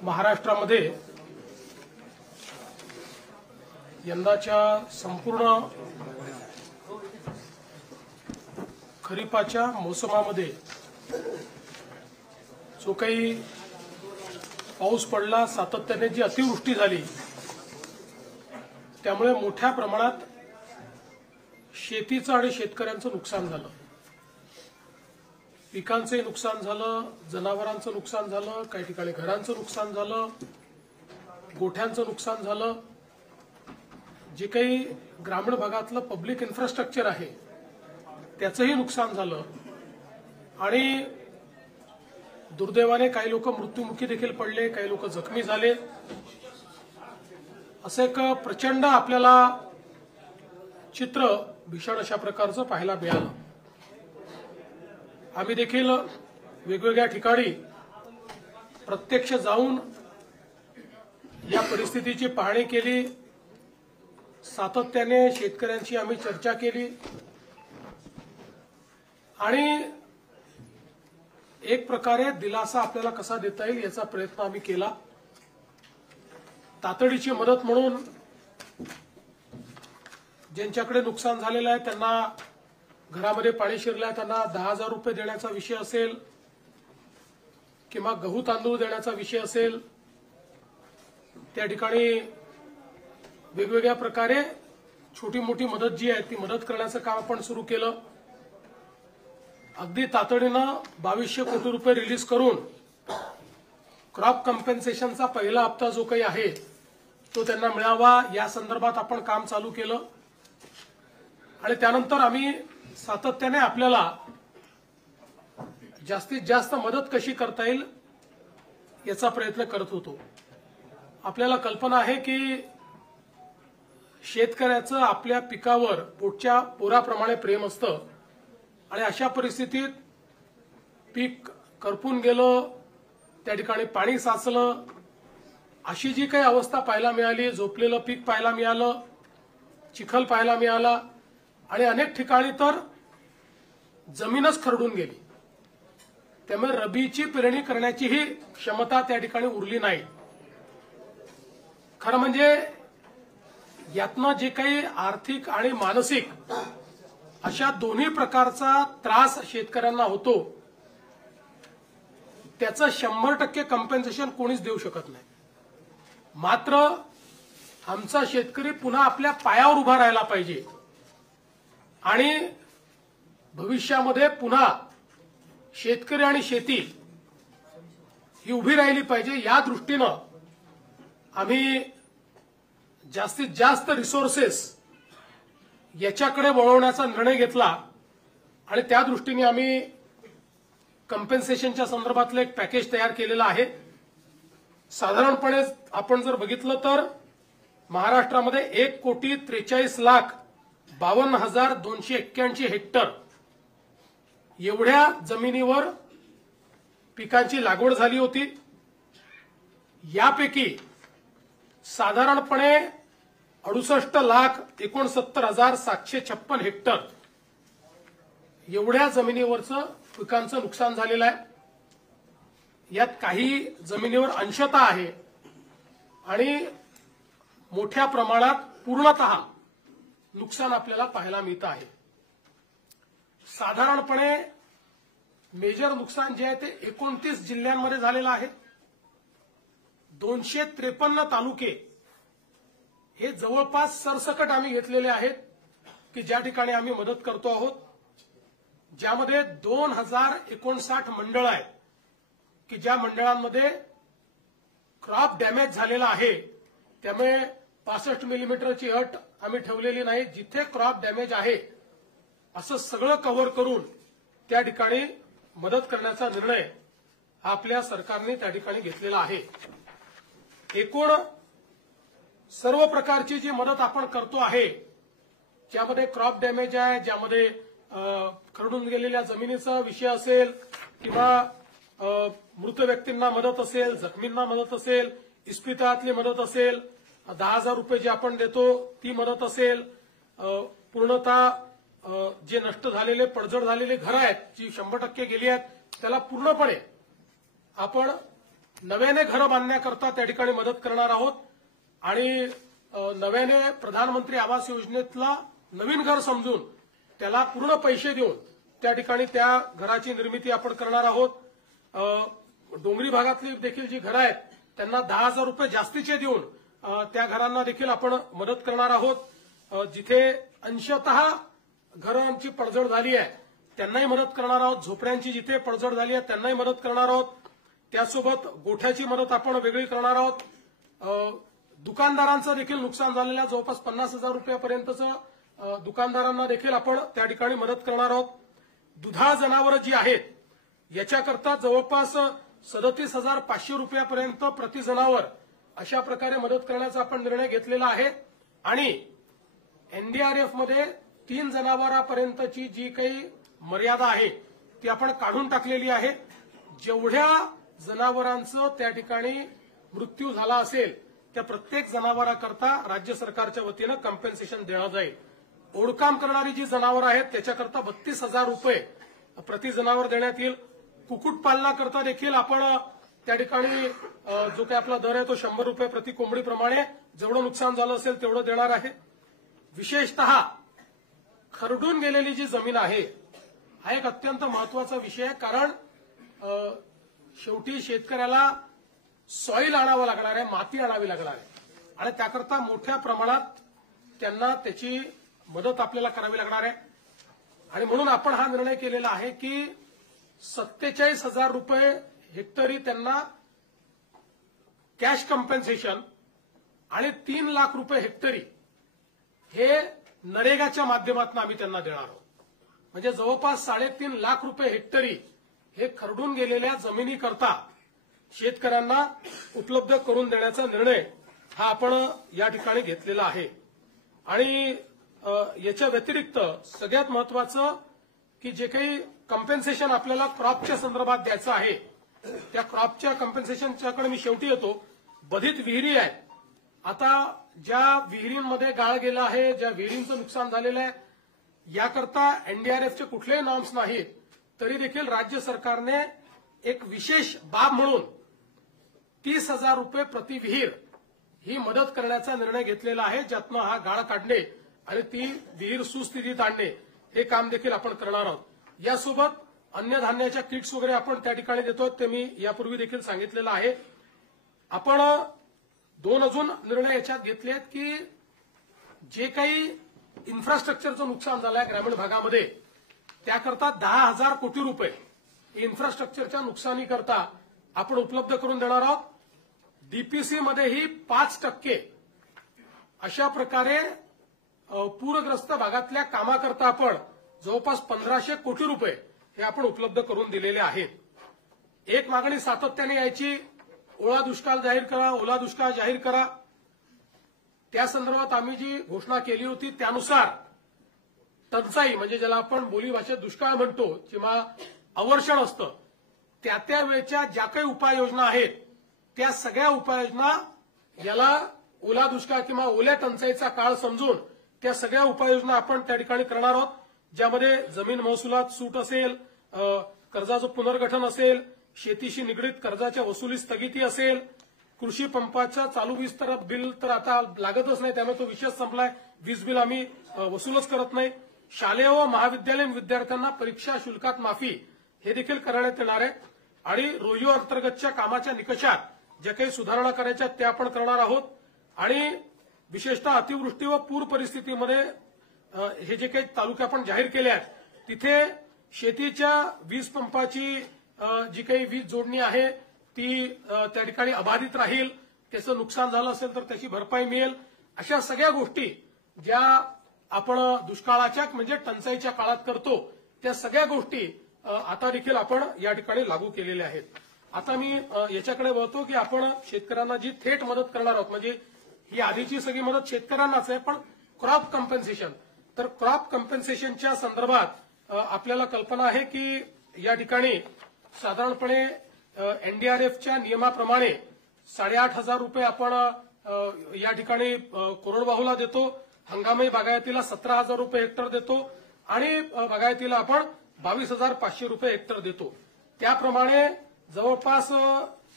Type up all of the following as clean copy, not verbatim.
महाराष्ट्रामध्ये यंदाच्या संपूर्ण खरीपाच्या मोसमामध्ये जो काही पाऊस पडला, सातत्याने जी अतिवृष्टी झाली, त्यामुळे मोठ्या प्रमाणात शेतीचं आणि शेतकऱ्यांचं नुकसान झालं. पिकांचे नुकसान झालं, जनावरांचं नुकसान झालं, काही ठिकाणी घरांचं नुकसान झालं, गोठ्यांचं नुकसान झालं. जे काही ग्रामीण भागातलं पब्लिक इन्फ्रास्ट्रक्चर आहे त्याचंही नुकसान झालं आणि दुर्दैवाने काही लोक मृत्युमुखी देखील पडले, काही लोक जखमी झाले. असं एक प्रचंड आपल्याला चित्र भीषण अशा प्रकारचं पाहायला मिळालं. आम्ही देखील वेगवेगळ्या ठिकाणी प्रत्यक्ष जाऊन या परिस्थितीची पाहणी केली. सातत्याने शेतकऱ्यांशी आम्ही चर्चा केली आणि एक प्रकारे दिलासा आपल्याला कसा देता येईल याचा प्रयत्न आम्ही केला. तातडीची मदत म्हणून ज्यांच्याकडे नुकसान झालेलं आहे, त्यांना घरामध्ये पाणी शिरलंय, त्यांना 10,000 रुपये देण्याचा विषय असेल किंवा गहू तांदूळ देण्याचा विषय असेल, त्या ठिकाणी वेगवेगळ्या प्रकारे छोटी मोठी मदत जी आहे ती मदत करण्याचं काम आपण सुरू केलं. अगदी तातडीनं 2200 कोटी रुपये रिलीज करून क्रॉप कम्पेन्सेशनचा पहिला हप्ता जो काही आहे तो त्यांना मिळावा या संदर्भात आपण काम चालू केलं. आणि त्यानंतर आम्ही सातत्याने आपल्याला जास्तीत जास्त मदत कशी करता येईल याचा प्रयत्न करत होतो. आपल्याला कल्पना आहे की शेतकऱ्याचं आपल्या पिकावर पोटच्या पोराप्रमाणे प्रेम असतं आणि अशा परिस्थितीत पीक करपून गेलं, त्या ठिकाणी पाणी साचलं, अशी जी काही अवस्था पाहायला मिळाली, झोपलेलं पीक पाहायला मिळालं, चिखल पाहायला मिळाला आणि अनेक ठिकाणी तर जमीनच खरडून गेली. त्यामुळे रबीची पेरणी करण्याचीही क्षमता त्या ठिकाणी उरली नाही. खरं म्हणजे यातनं जे काही आर्थिक आणि मानसिक अशा दोन्ही प्रकारचा त्रास शेतकऱ्यांना होतो त्याचं 100% कम्पेन्सेशन कोणीच देऊ शकत नाही. मात्र आमचा शेतकरी पुन्हा आपल्या पायावर उभा राहायला पाहिजे आणि भविष्यामध्ये पुन्हा शेतकरी आणि शेती ही उभी राहिली पाहिजे. या दृष्टीनं आम्ही जास्तीत जास्त रिसोर्सेस याच्याकडे वळवण्याचा निर्णय घेतला आणि त्या दृष्टीने आम्ही कम्पेन्सेशनच्या संदर्भातलं एक पॅकेज तयार केलेलं आहे. साधारणपणे आपण जर बघितलं तर महाराष्ट्रामध्ये 1,43,52,281 हेक्टर एवढ्या जमिनीवर पिकांची लागवड झाली होती. यापैकी साधारणपणे 68,69,756 हेक्टर एवढ्या जमिनीवरचं पिकांचं नुकसान झालेलं आहे. यात काही जमिनीवर अंशतः आहे आणि मोठ्या प्रमाणात पूर्णतः नुकसान आपल्याला पाहायला मिळतं आहे. साधारणपणे मेजर नुकसान जे आहे ते 29 जिल्ह्यांमध्ये झालेलं आहे. 253 तालुके हे जवळपास सरसकट आम्ही घेतलेले आहेत की ज्या ठिकाणी आम्ही मदत करतो आहोत, ज्यामध्ये 2059 मंडळ आहेत की ज्या मंडळांमध्ये क्रॉप डॅमेज झालेला आहे. त्यामुळे 65 मिलीमीटरची अट आम्ही ठेवलेली नाही. जिथे क्रॉप डॅमेज आहे असं सगळं कव्हर करून त्या ठिकाणी मदत करण्याचा निर्णय आपल्या सरकारने त्या ठिकाणी घेतलेला आहे. एकूण सर्व प्रकारची जी मदत आपण करतो आहे, ज्यामध्ये क्रॉप डॅमेज आहे, ज्यामध्ये खरडून गेलेल्या जमिनीचा विषय असेल किंवा मृत व्यक्तींना मदत असेल, जखमींना मदत असेल, इस्पितळातली मदत असेल, 10,000 रुपये जे आपण देतो ती मदत असेल, पूर्णतः जे नष्ट झालेले पडझड झालेले घरं आहेत जी 100% गेली आहेत त्याला पूर्णपणे आपण नव्याने घरं बांधण्याकरता त्या ठिकाणी मदत करणार आहोत आणि नव्याने प्रधानमंत्री आवास योजनेतला नवीन घर समजून त्याला पूर्ण पैसे देऊन त्या ठिकाणी त्या घराची निर्मिती आपण करणार आहोत. डोंगरी भागातली देखील जी घरं आहेत त्यांना 10,000 रुपये जास्तीचे देऊन त्या घरांना देखील आपण मदत करणार आहोत. जिथे अंशतः घरांची पडझड झाली आहे त्यांनाही मदत करणार आहोत. झोपड्यांची जिथे पडझड झाली आहे त्यांनाही मदत करणार आहोत. त्यासोबत गोठ्याची मदत आपण वेगळी करणार आहोत. दुकानदारांचं देखील नुकसान झालेल्या जवळपास 50,000 रुपयापर्यंतचं दुकानदारांना देखील आपण त्या ठिकाणी मदत करणार आहोत. दुधाळ जनावरं जी आहेत याच्याकरता जवळपास 37,500 रुपयापर्यंत प्रति जनावर अशा प्रकारे मदत करण्याचा आपण निर्णय घेतलेला आहे आणि एनडीआरएफमध्ये 3 जनावरांपर्यंतची जी काही मर्यादा आहे ती आपण काढून टाकलेली आहे. जेवढ्या जनावरांचं त्या ठिकाणी मृत्यू झाला असेल त्या प्रत्येक जनावराकरता राज्य सरकारच्या वतीनं कॉम्पेन्सेशन देण्यात जाईल. ओढकाम करणारी जी जनावरं आहेत त्याच्याकरता 32,000 रुपये प्रति जनावर देण्यात येईल. कुक्कुटपालनाकरता देखील आपण त्या ठिकाणी जो काही आपला दर आहे तो 100 रुपये प्रति कोंबडीप्रमाणे जेवढं नुकसान झालं असेल तेवढं देणार आहे. विशेषतः खरडून गेलेली जी जमीन आहे हा एक अत्यंत महत्वाचा विषय आहे. कारण शेवटी शेतकऱ्याला सॉईल आणावं लागणार आहे, माती आणावी लागणार आहे आणि त्याकरता मोठ्या प्रमाणात त्यांना त्याची मदत आपल्याला करावी लागणार आहे. आणि म्हणून आपण हा निर्णय केलेला आहे की 47,000 रुपये हेक्टरी त्यांना कॅश कॉम्पेन्सेशन आणि 3 लाख रुपये हेक्टरी हे नरेगाच्या माध्यमातून आम्ही त्यांना देणार आहोत. म्हणजे जवळपास 3.5 लाख रुपये हेक्टरी हे खरडून गेलेल्या जमिनीकरता शेतकऱ्यांना उपलब्ध करून देण्याचा निर्णय हा आपण या ठिकाणी घेतलेला आहे. आणि याच्या व्यतिरिक्त सगळ्यात महत्वाचं की जे काही कॉम्पेन्सेशन आपल्याला क्रॉपच्या संदर्भात द्यायचं आहे त्या क्रॉपच्या कॉम्पेन्सेशनच्याकडे मी शेवटी येतो. बाधित विहिरी आहेत. आता ज्या विहिरींमध्ये गाळ गेला आहे, ज्या विहिरींचं नुकसान झालेलं आहे याकरता एनडीआरएफचे कुठलेही नॉर्म्स नाहीत तरी देखील राज्य सरकारने एक विशेष बाब म्हणून 30,000 रुपये प्रति विहीर ही मदत करण्याचा निर्णय घेतलेला आहे. ज्यातनं हा गाळ काढणे आणि ती विहीर सुस्थितीत आणणे हे काम देखील आपण करणार आहोत. यासोबत अन्नधान्याच्या किट्स वगैरे आपण त्या ठिकाणी देतो ते मी यापूर्वी देखील सांगितलेलं आहे. आपण 2 अजून निर्णय याच्यात घेतले आहेत की जे काही इन्फ्रास्ट्रक्चरचं नुकसान झालं आहे ग्रामीण भागामध्ये त्याकरता 10,000 कोटी रुपये इन्फ्रास्ट्रक्चरच्या नुकसानीकरता आपण उपलब्ध करून देणार आहोत. डीपीसीमध्येही 5% अशा प्रकारे पूरग्रस्त भागातल्या कामाकरता आपण जवळपास 1,500 कोटी रुपये हे आपण उपलब्ध करून दिलेले आहेत. एक मागणी सातत्याने यायची, ओला दुष्काळ जाहीर करा, ओला दुष्काळ जाहीर करा. त्या संदर्भात आम्ही जी घोषणा केली होती त्यानुसार टंचाई म्हणजे ज्याला आपण बोलीभाषेत दुष्काळ म्हणतो किंवा अवर्षण असतं त्या वेळच्या ज्या काही उपाययोजना आहेत त्या सगळ्या उपाययोजना याला ओला दुष्काळ किंवा ओल्या टंचाईचा काळ समजून त्या सगळ्या उपाययोजना आपण त्या ठिकाणी करणार आहोत. ज्यामध्ये जमीन महसुलात सूट असेल, कर्जाचं पुनर्गठन असेल, शेतीशी निगडीत कर्जाच्या वसुली स्थगिती असेल, कृषी पंपाच्या चालू वीज बिल तर आता लागतच नाही त्यामुळे तो विषय संपलाय. वीज बिल आम्ही वसूलच करत नाही. शालेय व महाविद्यालयीन विद्यार्थ्यांना परीक्षा शुल्कात माफी हे देखील करण्यात येणार आहे. आणि रोयो अंतर्गतच्या कामाच्या निकषात ज्या काही सुधारणा करायच्या त्या आपण करणार आहोत. आणि विशेषतः अतिवृष्टी व पूर परिस्थितीमध्ये हे जे काही तालुके आपण जाहीर केले आहेत तिथे शेतीच्या वीज पंपाची जी काही वीज जोडणी आहे ती त्या ठिकाणी अबाधित राहील. त्याचं नुकसान झालं असेल तर त्याची भरपाई मिळेल. अशा सगळ्या गोष्टी ज्या आपण दुष्काळाच्या म्हणजे टंचाईच्या काळात करतो त्या सगळ्या गोष्टी आता देखील आपण या ठिकाणी लागू केलेल्या आहेत. आता मी याच्याकडे वळतो की आपण शेतकऱ्यांना जी थेट मदत करणार आहोत म्हणजे ही आधीची सगळी मदत शेतकऱ्यांनाच आहे पण क्रॉप कॉम्पेन्सेशन. तर क्रॉप कॉम्पेन्सेशनच्या संदर्भात आपल्याला कल्पना आहे की या ठिकाणी साधारणपणे एनडीआरएफच्या नियमाप्रमाणे 8,500 रुपये आपण या ठिकाणी कोरडवाहूला देतो. हंगामी बागायतीला 17,000 रुपये हेक्टर देतो आणि बागायतीला आपण 22,500 रुपये हेक्टर देतो. त्याप्रमाणे जवळपास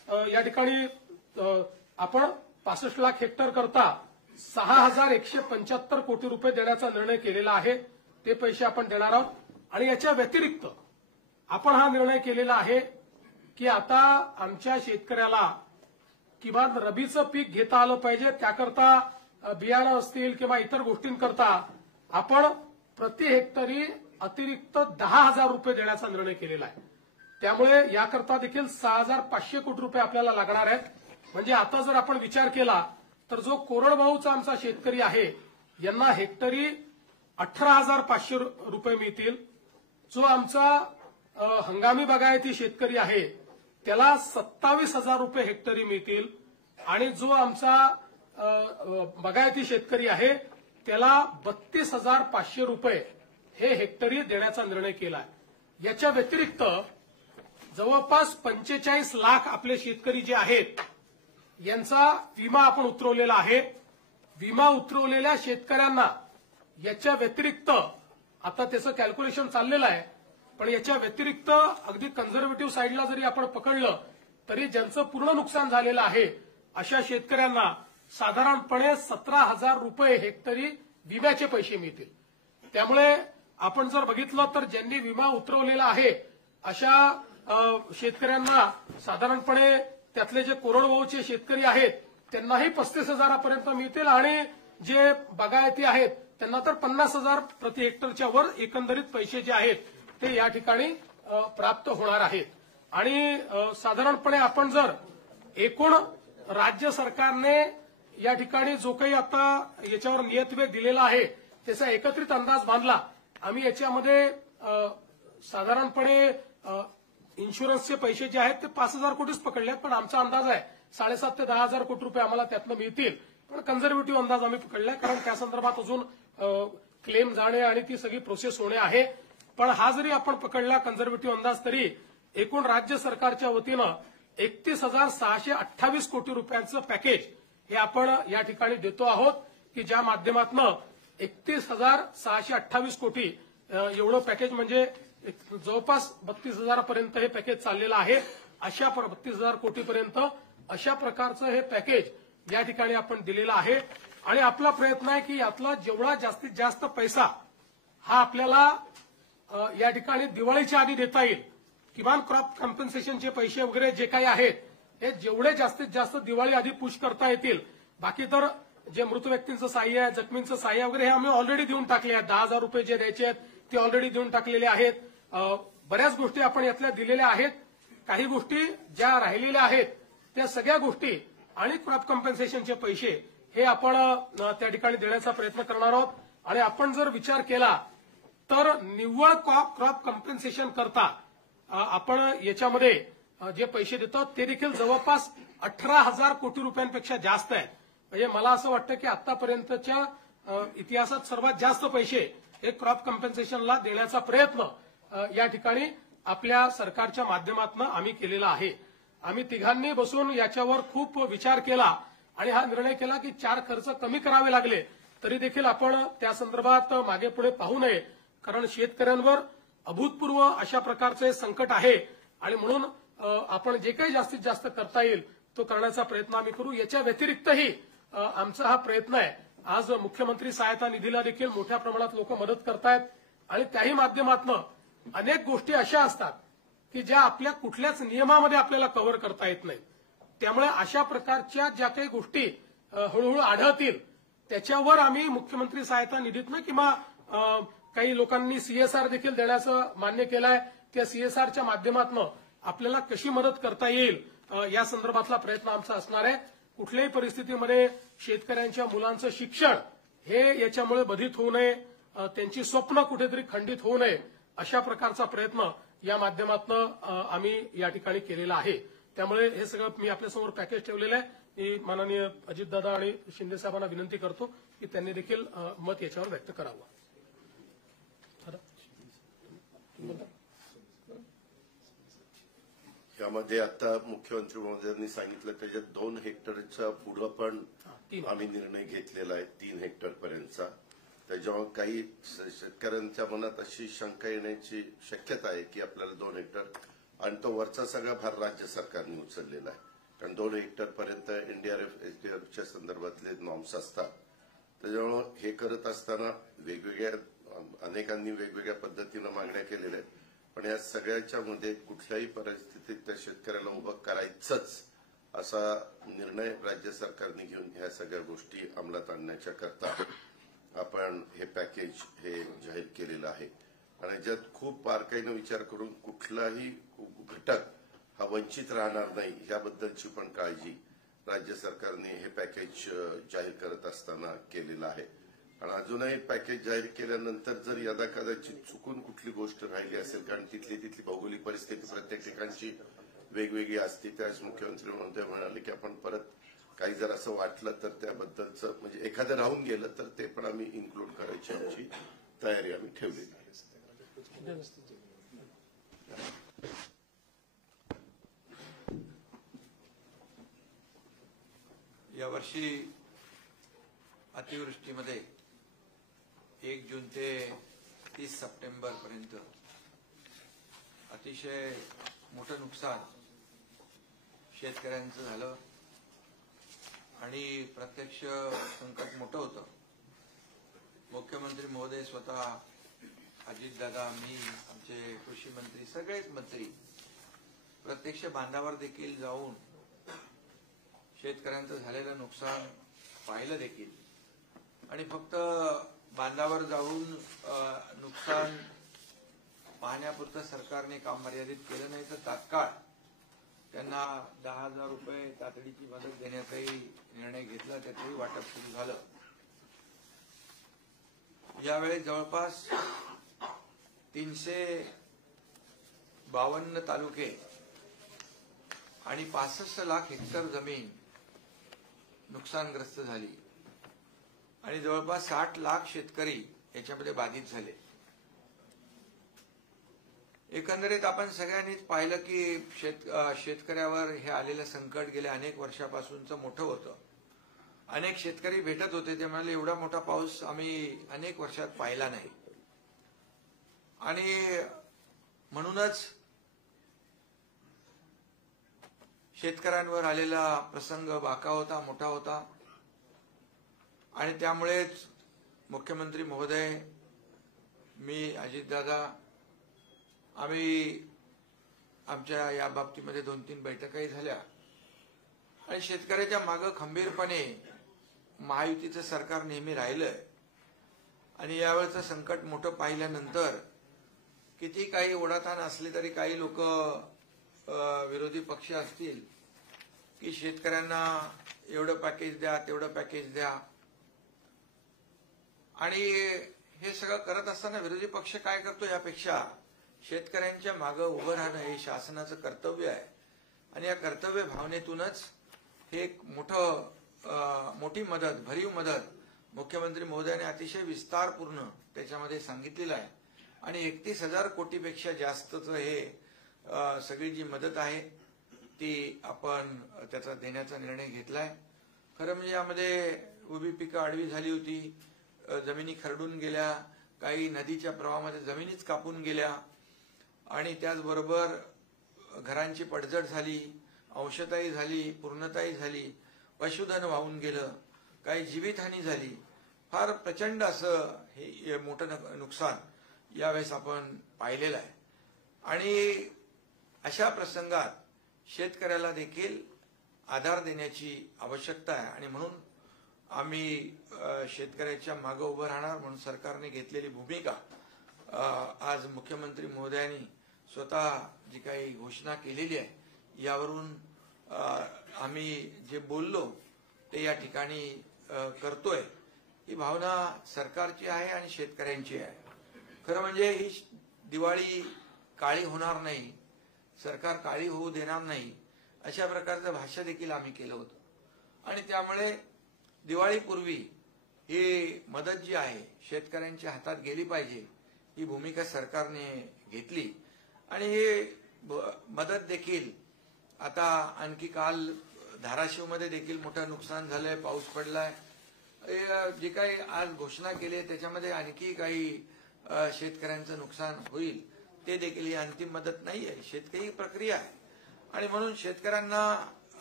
या ठिकाणी आपण 65 लाख हेक्टर करता 6,175 कोटी रुपये देण्याचा निर्णय केलेला आहे. ते पैसे आपण देणार आहोत. आणि याच्या व्यतिरिक्त आपण हा निर्णय केलेला आहे की आता आमच्या शेतकऱ्याला किमान रबीचं पीक घेता आलं पाहिजे. त्याकरता बियाणं असतील किंवा इतर गोष्टींकरता आपण प्रति हेक्टरी अतिरिक्त 10,000 रुपये देण्याचा निर्णय केलेला आहे. त्यामुळे याकरता देखील 6,500 कोटी रुपये आपल्याला लागणार आहेत. म्हणजे आता जर आपण विचार केला तर जो कोरडवाहूचा आमचा शेतकरी आहे यांना हेक्टरी 18,500 रुपये मिळतील. जो आमचा हंगामी बागायती शेतकरी आहे त्याला 27,000 रुपये हेक्टरी मिळतील. आणि जो आमचा बागायती शेतकरी आहे त्याला 32,500 रुपये हे हेक्टरी देण्याचा निर्णय केला आहे. याच्या व्यतिरिक्त जवळपास 45 लाख आपले शेतकरी जे आहेत यांचा विमा आपण उतरवलेला आहे. विमा उतरवलेल्या शेतकऱ्यांना याच्या व्यतिरिक्त आता त्याचं कॅल्क्युलेशन चाललेलं आहे, पण याच्या व्यतिरिक्त अगदी कन्झर्वेटिव्ह साईडला जरी आपण पकडलं तरी ज्यांचं पूर्ण नुकसान झालेलं आहे अशा शेतकऱ्यांना साधारणपणे 17,000 रुपये हेक्टरी विम्याचे पैसे मिळतील. त्यामुळे आपण जर बघितलं तर ज्यांनी विमा उतरवलेला आहे अशा शेतकऱ्यांना साधारणपणे त्यातले जे कोरडवाहूचे शेतकरी आहेत त्यांनाही 35,000 मिळतील. आणि जे बागायती आहेत त्यांना तर 50,000 प्रति हेक्टरच्या वर एकंदरीत पैसे जे आहेत ते या ठिकाणी प्राप्त होणार आहेत. आणि साधारणपणे आपण जर एकूण राज्य सरकारने या ठिकाणी जो काही आता याच्यावर नियतवेग दिलेला आहे त्याचा एकत्रित अंदाज बांधला. आम्ही याच्यामध्ये साधारणपणे इन्शुरन्सचे पैसे जे आहेत ते 5,000 कोटीच पकडले आहेत, पण आमचा अंदाज आहे 7,500 ते 10,000 कोटी रुपये आम्हाला त्यातनं मिळतील. पण कन्झर्वेटिव्ह अंदाज आम्ही पकडलाय कारण त्या संदर्भात अजून क्लेम जाणे आणि ती सगळी प्रोसेस होणे आहे. पण हा जरी आपण पकडला कन्झर्वेटिव्ह अंदाज तरी एकूण राज्य सरकारच्या वतीनं 31,628 कोटी रुपयांचं पॅकेज हे आपण या ठिकाणी देतो आहोत की ज्या माध्यमातून 31,628 कोटी एवढं पॅकेज म्हणजे जवळपास 32,000 पर्यंत हे पॅकेज चाललेलं आहे. अशा 32,000 कोटीपर्यंत अशा प्रकारचं हे पॅकेज या ठिकाणी आपण दिलेलं आहे. आणि आपला प्रयत्न आहे की यातला जेवढा जास्तीत जास्त पैसा हा आपल्याला या ठिकाणी दिवाळीच्या आधी देता येईल. किमान क्रॉप कॉम्पेन्सेशनचे पैसे वगैरे जे काही आहेत हे जेवढे जास्तीत जास्त दिवाळी आधी पुश करता येतील. बाकी तर जे मृत व्यक्तींचं सहाय्य आहे, जखमींचं सहाय्य वगैरे हे आम्ही ऑलरेडी देऊन टाकले आहेत. 10,000 रुपये जे द्यायचे आहेत ते ऑलरेडी देऊन टाकलेले आहेत. बऱ्याच गोष्टी आपण यातल्या दिलेल्या आहेत. काही गोष्टी ज्या राहिलेल्या आहेत त्या सगळ्या गोष्टी आणि क्रॉप कॉम्पेन्सेशनचे पैसे हे आपण त्या ठिकाणी देण्याचा प्रयत्न करणार आहोत. आणि आपण जर विचार केला तर निव्वळ क्रॉप कॉम्पेन्सेशन करता आपण याच्यामध्ये जे पैसे देतो ते देखील जवळपास 18,000 कोटी रुपयांपेक्षा जास्त आहेत. म्हणजे मला असं वाटतं की आतापर्यंतच्या इतिहासात सर्वात जास्त पैसे हे क्रॉप कॉम्पेन्सेशनला देण्याचा प्रयत्न या ठिकाणी आपल्या सरकारच्या माध्यमातून आम्ही केलेला आहे. आम्ही तिघांनी बसून याच्यावर खूप विचार केला आणि हा निर्णय केला की 4 खर्च कमी करावे लागले तरी देखील आपण त्या संदर्भात मागे पुढे पाहू नये. कारण शेतकऱ्यांवर अभूतपूर्व अशा प्रकारचे संकट आहे आणि म्हणून आपण जे काही जास्तीत जास्त करता येईल तो करण्याचा प्रयत्न आम्ही करू. याच्या व्यतिरिक्तही आमचा हा प्रयत्न आहे. आज मुख्यमंत्री सहायता निधीला देखील मोठ्या प्रमाणात लोक मदत करतायत आणि त्याही माध्यमातून अनेक गोष्टी अशा असतात की ज्या आपल्या कुठल्याच नियमामध्ये आपल्याला कव्हर करता येत नाहीत. त्यामुळे अशा प्रकारच्या ज्या काही गोष्टी हळूहळू आढळतील त्याच्यावर आम्ही मुख्यमंत्री सहायता निधीतनं किंवा काही लोकांनी सीएसआर देखील देण्याचं मान्य केलंय. त्या सीएसआरच्या माध्यमातून आपल्याला कशी मदत करता येईल या संदर्भातला प्रयत्न आमचा असणार आहे. कुठल्याही परिस्थितीमध्ये शेतकऱ्यांच्या मुलांचं शिक्षण हे याच्यामुळे बाधित होऊ नये, त्यांची स्वप्न कुठेतरी खंडित होऊ नये अशा प्रकारचा प्रयत्न या माध्यमातून आम्ही या ठिकाणी केलेला आहे. त्यामुळे हे सगळं मी आपल्यासमोर पॅकेज ठेवलेलं आहे. मी माननीय अजितदादा आणि शिंदे साहेबांना विनंती करतो की त्यांनी देखील मत याच्यावर व्यक्त करावं. यामध्ये आता मुख्यमंत्री महोदयांनी सांगितलं त्याच्यात 2 हेक्टरच्या पुढे पण आम्ही निर्णय घेतलेला आहे 3 हेक्टर पर्यंतचा. त्याच्यामुळे काही शेतकऱ्यांच्या मनात अशी शंका येण्याची शक्यता आहे की आपल्याला 2 हेक्टर आणि तो वरचा सगळा भार राज्य सरकारने उचललेला आहे. कारण 2 हेक्टर पर्यंत एनडीआरएफ एसडीआरएफच्या संदर्भातले नॉर्म्स असतात. त्याच्यामुळे हे करत असताना अनेकांनी वेगवेगळ्या पद्धतीनं मागण्या केलेल्या आहेत. पण या सगळ्याच्या मध्ये कुठल्याही परिस्थितीत त्या शेतकऱ्याला उभं करायचंच असा निर्णय राज्य सरकारने घेऊन ह्या सगळ्या गोष्टी अंमलात आणण्याच्या करता आपण हे पॅकेज हे जाहीर केलेलं आहे. आणि ज्यात खूप बारकाईनं विचार करून कुठलाही घटक हा वंचित राहणार नाही याबद्दलची पण काळजी राज्य सरकारने हे पॅकेज जाहीर करत असताना केलेलं आहे. आणि अजूनही पॅकेज जाहीर केल्यानंतर जर यदाकदाचित चुकून कुठली गोष्ट राहिली असेल, कारण तिथली भौगोलिक परिस्थिती प्रत्येक ठिकाणची वेगवेगळी असते, त्यावेळेस मुख्यमंत्री महोदय म्हणाले की आपण परत काही जर असं वाटलं तर त्याबद्दलचं म्हणजे एखादं राहून गेलं तर ते पण आम्ही इन्क्लूड करायची आमची तयारी आम्ही ठेवलेली आहे. यावर्षी अतिवृष्टीमध्ये 1 जून ते 30 सप्टेंबर पर्यंत अतिशय मोठं नुकसान शेतकऱ्यांचं झालं आणि प्रत्यक्ष संकट मोठं होतं. मुख्यमंत्री महोदय स्वतः, अजितदादा, मी, आमचे कृषी मंत्री, सगळेच मंत्री प्रत्यक्ष बांधावर देखील जाऊन शेतकऱ्यांचं झालेलं नुकसान पाहिलं देखील. आणि फक्त बांधावर जाऊन नुकसान पाहण्यापुरतं सरकारने काम मर्यादित केलं नाही, तर तात्काळ त्यांना 10,000 रुपये तातडीची मदत देण्याचाही निर्णय घेतला. त्याचंही वाटप सुरू झालं. यावेळी जवळपास 352 तालुके आणि 65 लाख हेक्टर जमीन नुकसानग्रस्त झाली आणि जवळपास 60 लाख शेतकरी याच्यामध्ये बाधित झाले. एकंदरीत आपण सगळ्यांनीच पाहिलं की शेतकऱ्यावर हे आलेलं संकट गेल्या अनेक वर्षापासूनचं मोठं होतं. अनेक शेतकरी भेटत होते, ते म्हणाले एवढा मोठा पाऊस आम्ही अनेक वर्षात पाहिला नाही. आणि म्हणूनच शेतकऱ्यांवर आलेला प्रसंग बाका होता, मोठा होता. आणि त्यामुळेच मुख्यमंत्री महोदय, मी, अजितदादा, आम्ही आमच्या या बाबतीमध्ये 2-3 बैठकाही झाल्या आणि शेतकऱ्याच्या मागे खंबीरपणे महायुतीचं सरकार नेहमी राहिलंय. आणि यावेळचं संकट मोठं पाहिल्यानंतर किती काही ओढाताण असली तरी काही लोक विरोधी पक्ष असतील की शेतकऱ्यांना एवढं पॅकेज द्या, तेवढं पॅकेज द्या. आणि हे सगळं करत असताना विरोधी पक्ष काय करतो, यापेक्षा शेतकऱ्यांच्या मागे उभं राहणं हे शासनाचं कर्तव्य आहे. आणि या कर्तव्य भावनेतूनच हे एक मोठी मदत, भरीव मदत मुख्यमंत्री महोदयाने अतिशय विस्तारपूर्ण त्याच्यामध्ये सांगितलेलं आहे. आणि 31,000 कोटीपेक्षा जास्तचं हे सगळी जी मदत आहे ती आपण त्याचा देण्याचा निर्णय घेतलाय. खरं म्हणजे यामध्ये उभी पिकं आडवी झाली होती, जमिनी खरडून गेल्या, काही नदीच्या प्रवाहामध्ये जमिनीच कापून गेल्या आणि त्याचबरोबर घरांची पडझड झाली, अंशतःही झाली, पूर्णताही झाली, पशुधन वाहून गेलं, काही जीवितहानी झाली. फार प्रचंड असं हे मोठं नुकसान यावेळेस आपण पाहिलेलं आहे. आणि अशा प्रसंगात शेतकऱ्याला देखील आधार देण्याची आवश्यकता आहे. आणि म्हणून आम्ही शेतकऱ्याच्या मागे उभं राहणार म्हणून सरकारने घेतलेली भूमिका आज मुख्यमंत्री महोदयांनी स्वतः जी काही घोषणा केलेली आहे यावरून आम्ही जे बोललो ते या ठिकाणी करतोय. ही भावना सरकारची आहे आणि शेतकऱ्यांची आहे. खरं म्हणजे ही दिवाळी काळी होणार नाही, सरकार काळी होऊ देणार नाही, अशा प्रकारचं भाष्य देखील आम्ही केलं होतं. आणि त्यामुळे दिवाळीपूर्वी ही मदत जी आहे शेतकऱ्यांच्या हातात गेली पाहिजे ही भूमिका सरकारने घेतली. आणि ही मदत देखील आता आणखी काल धाराशिवमध्ये देखील मोठं नुकसान झालंय, पाऊस पडलाय. जी काही आज घोषणा केली आहे त्याच्यामध्ये आणखी काही शेतकऱ्यांचं नुकसान होईल, ते देखील ही अंतिम मदत नाही आहे, शेतकरी प्रक्रिया आहे. आणि म्हणून शेतकऱ्यांना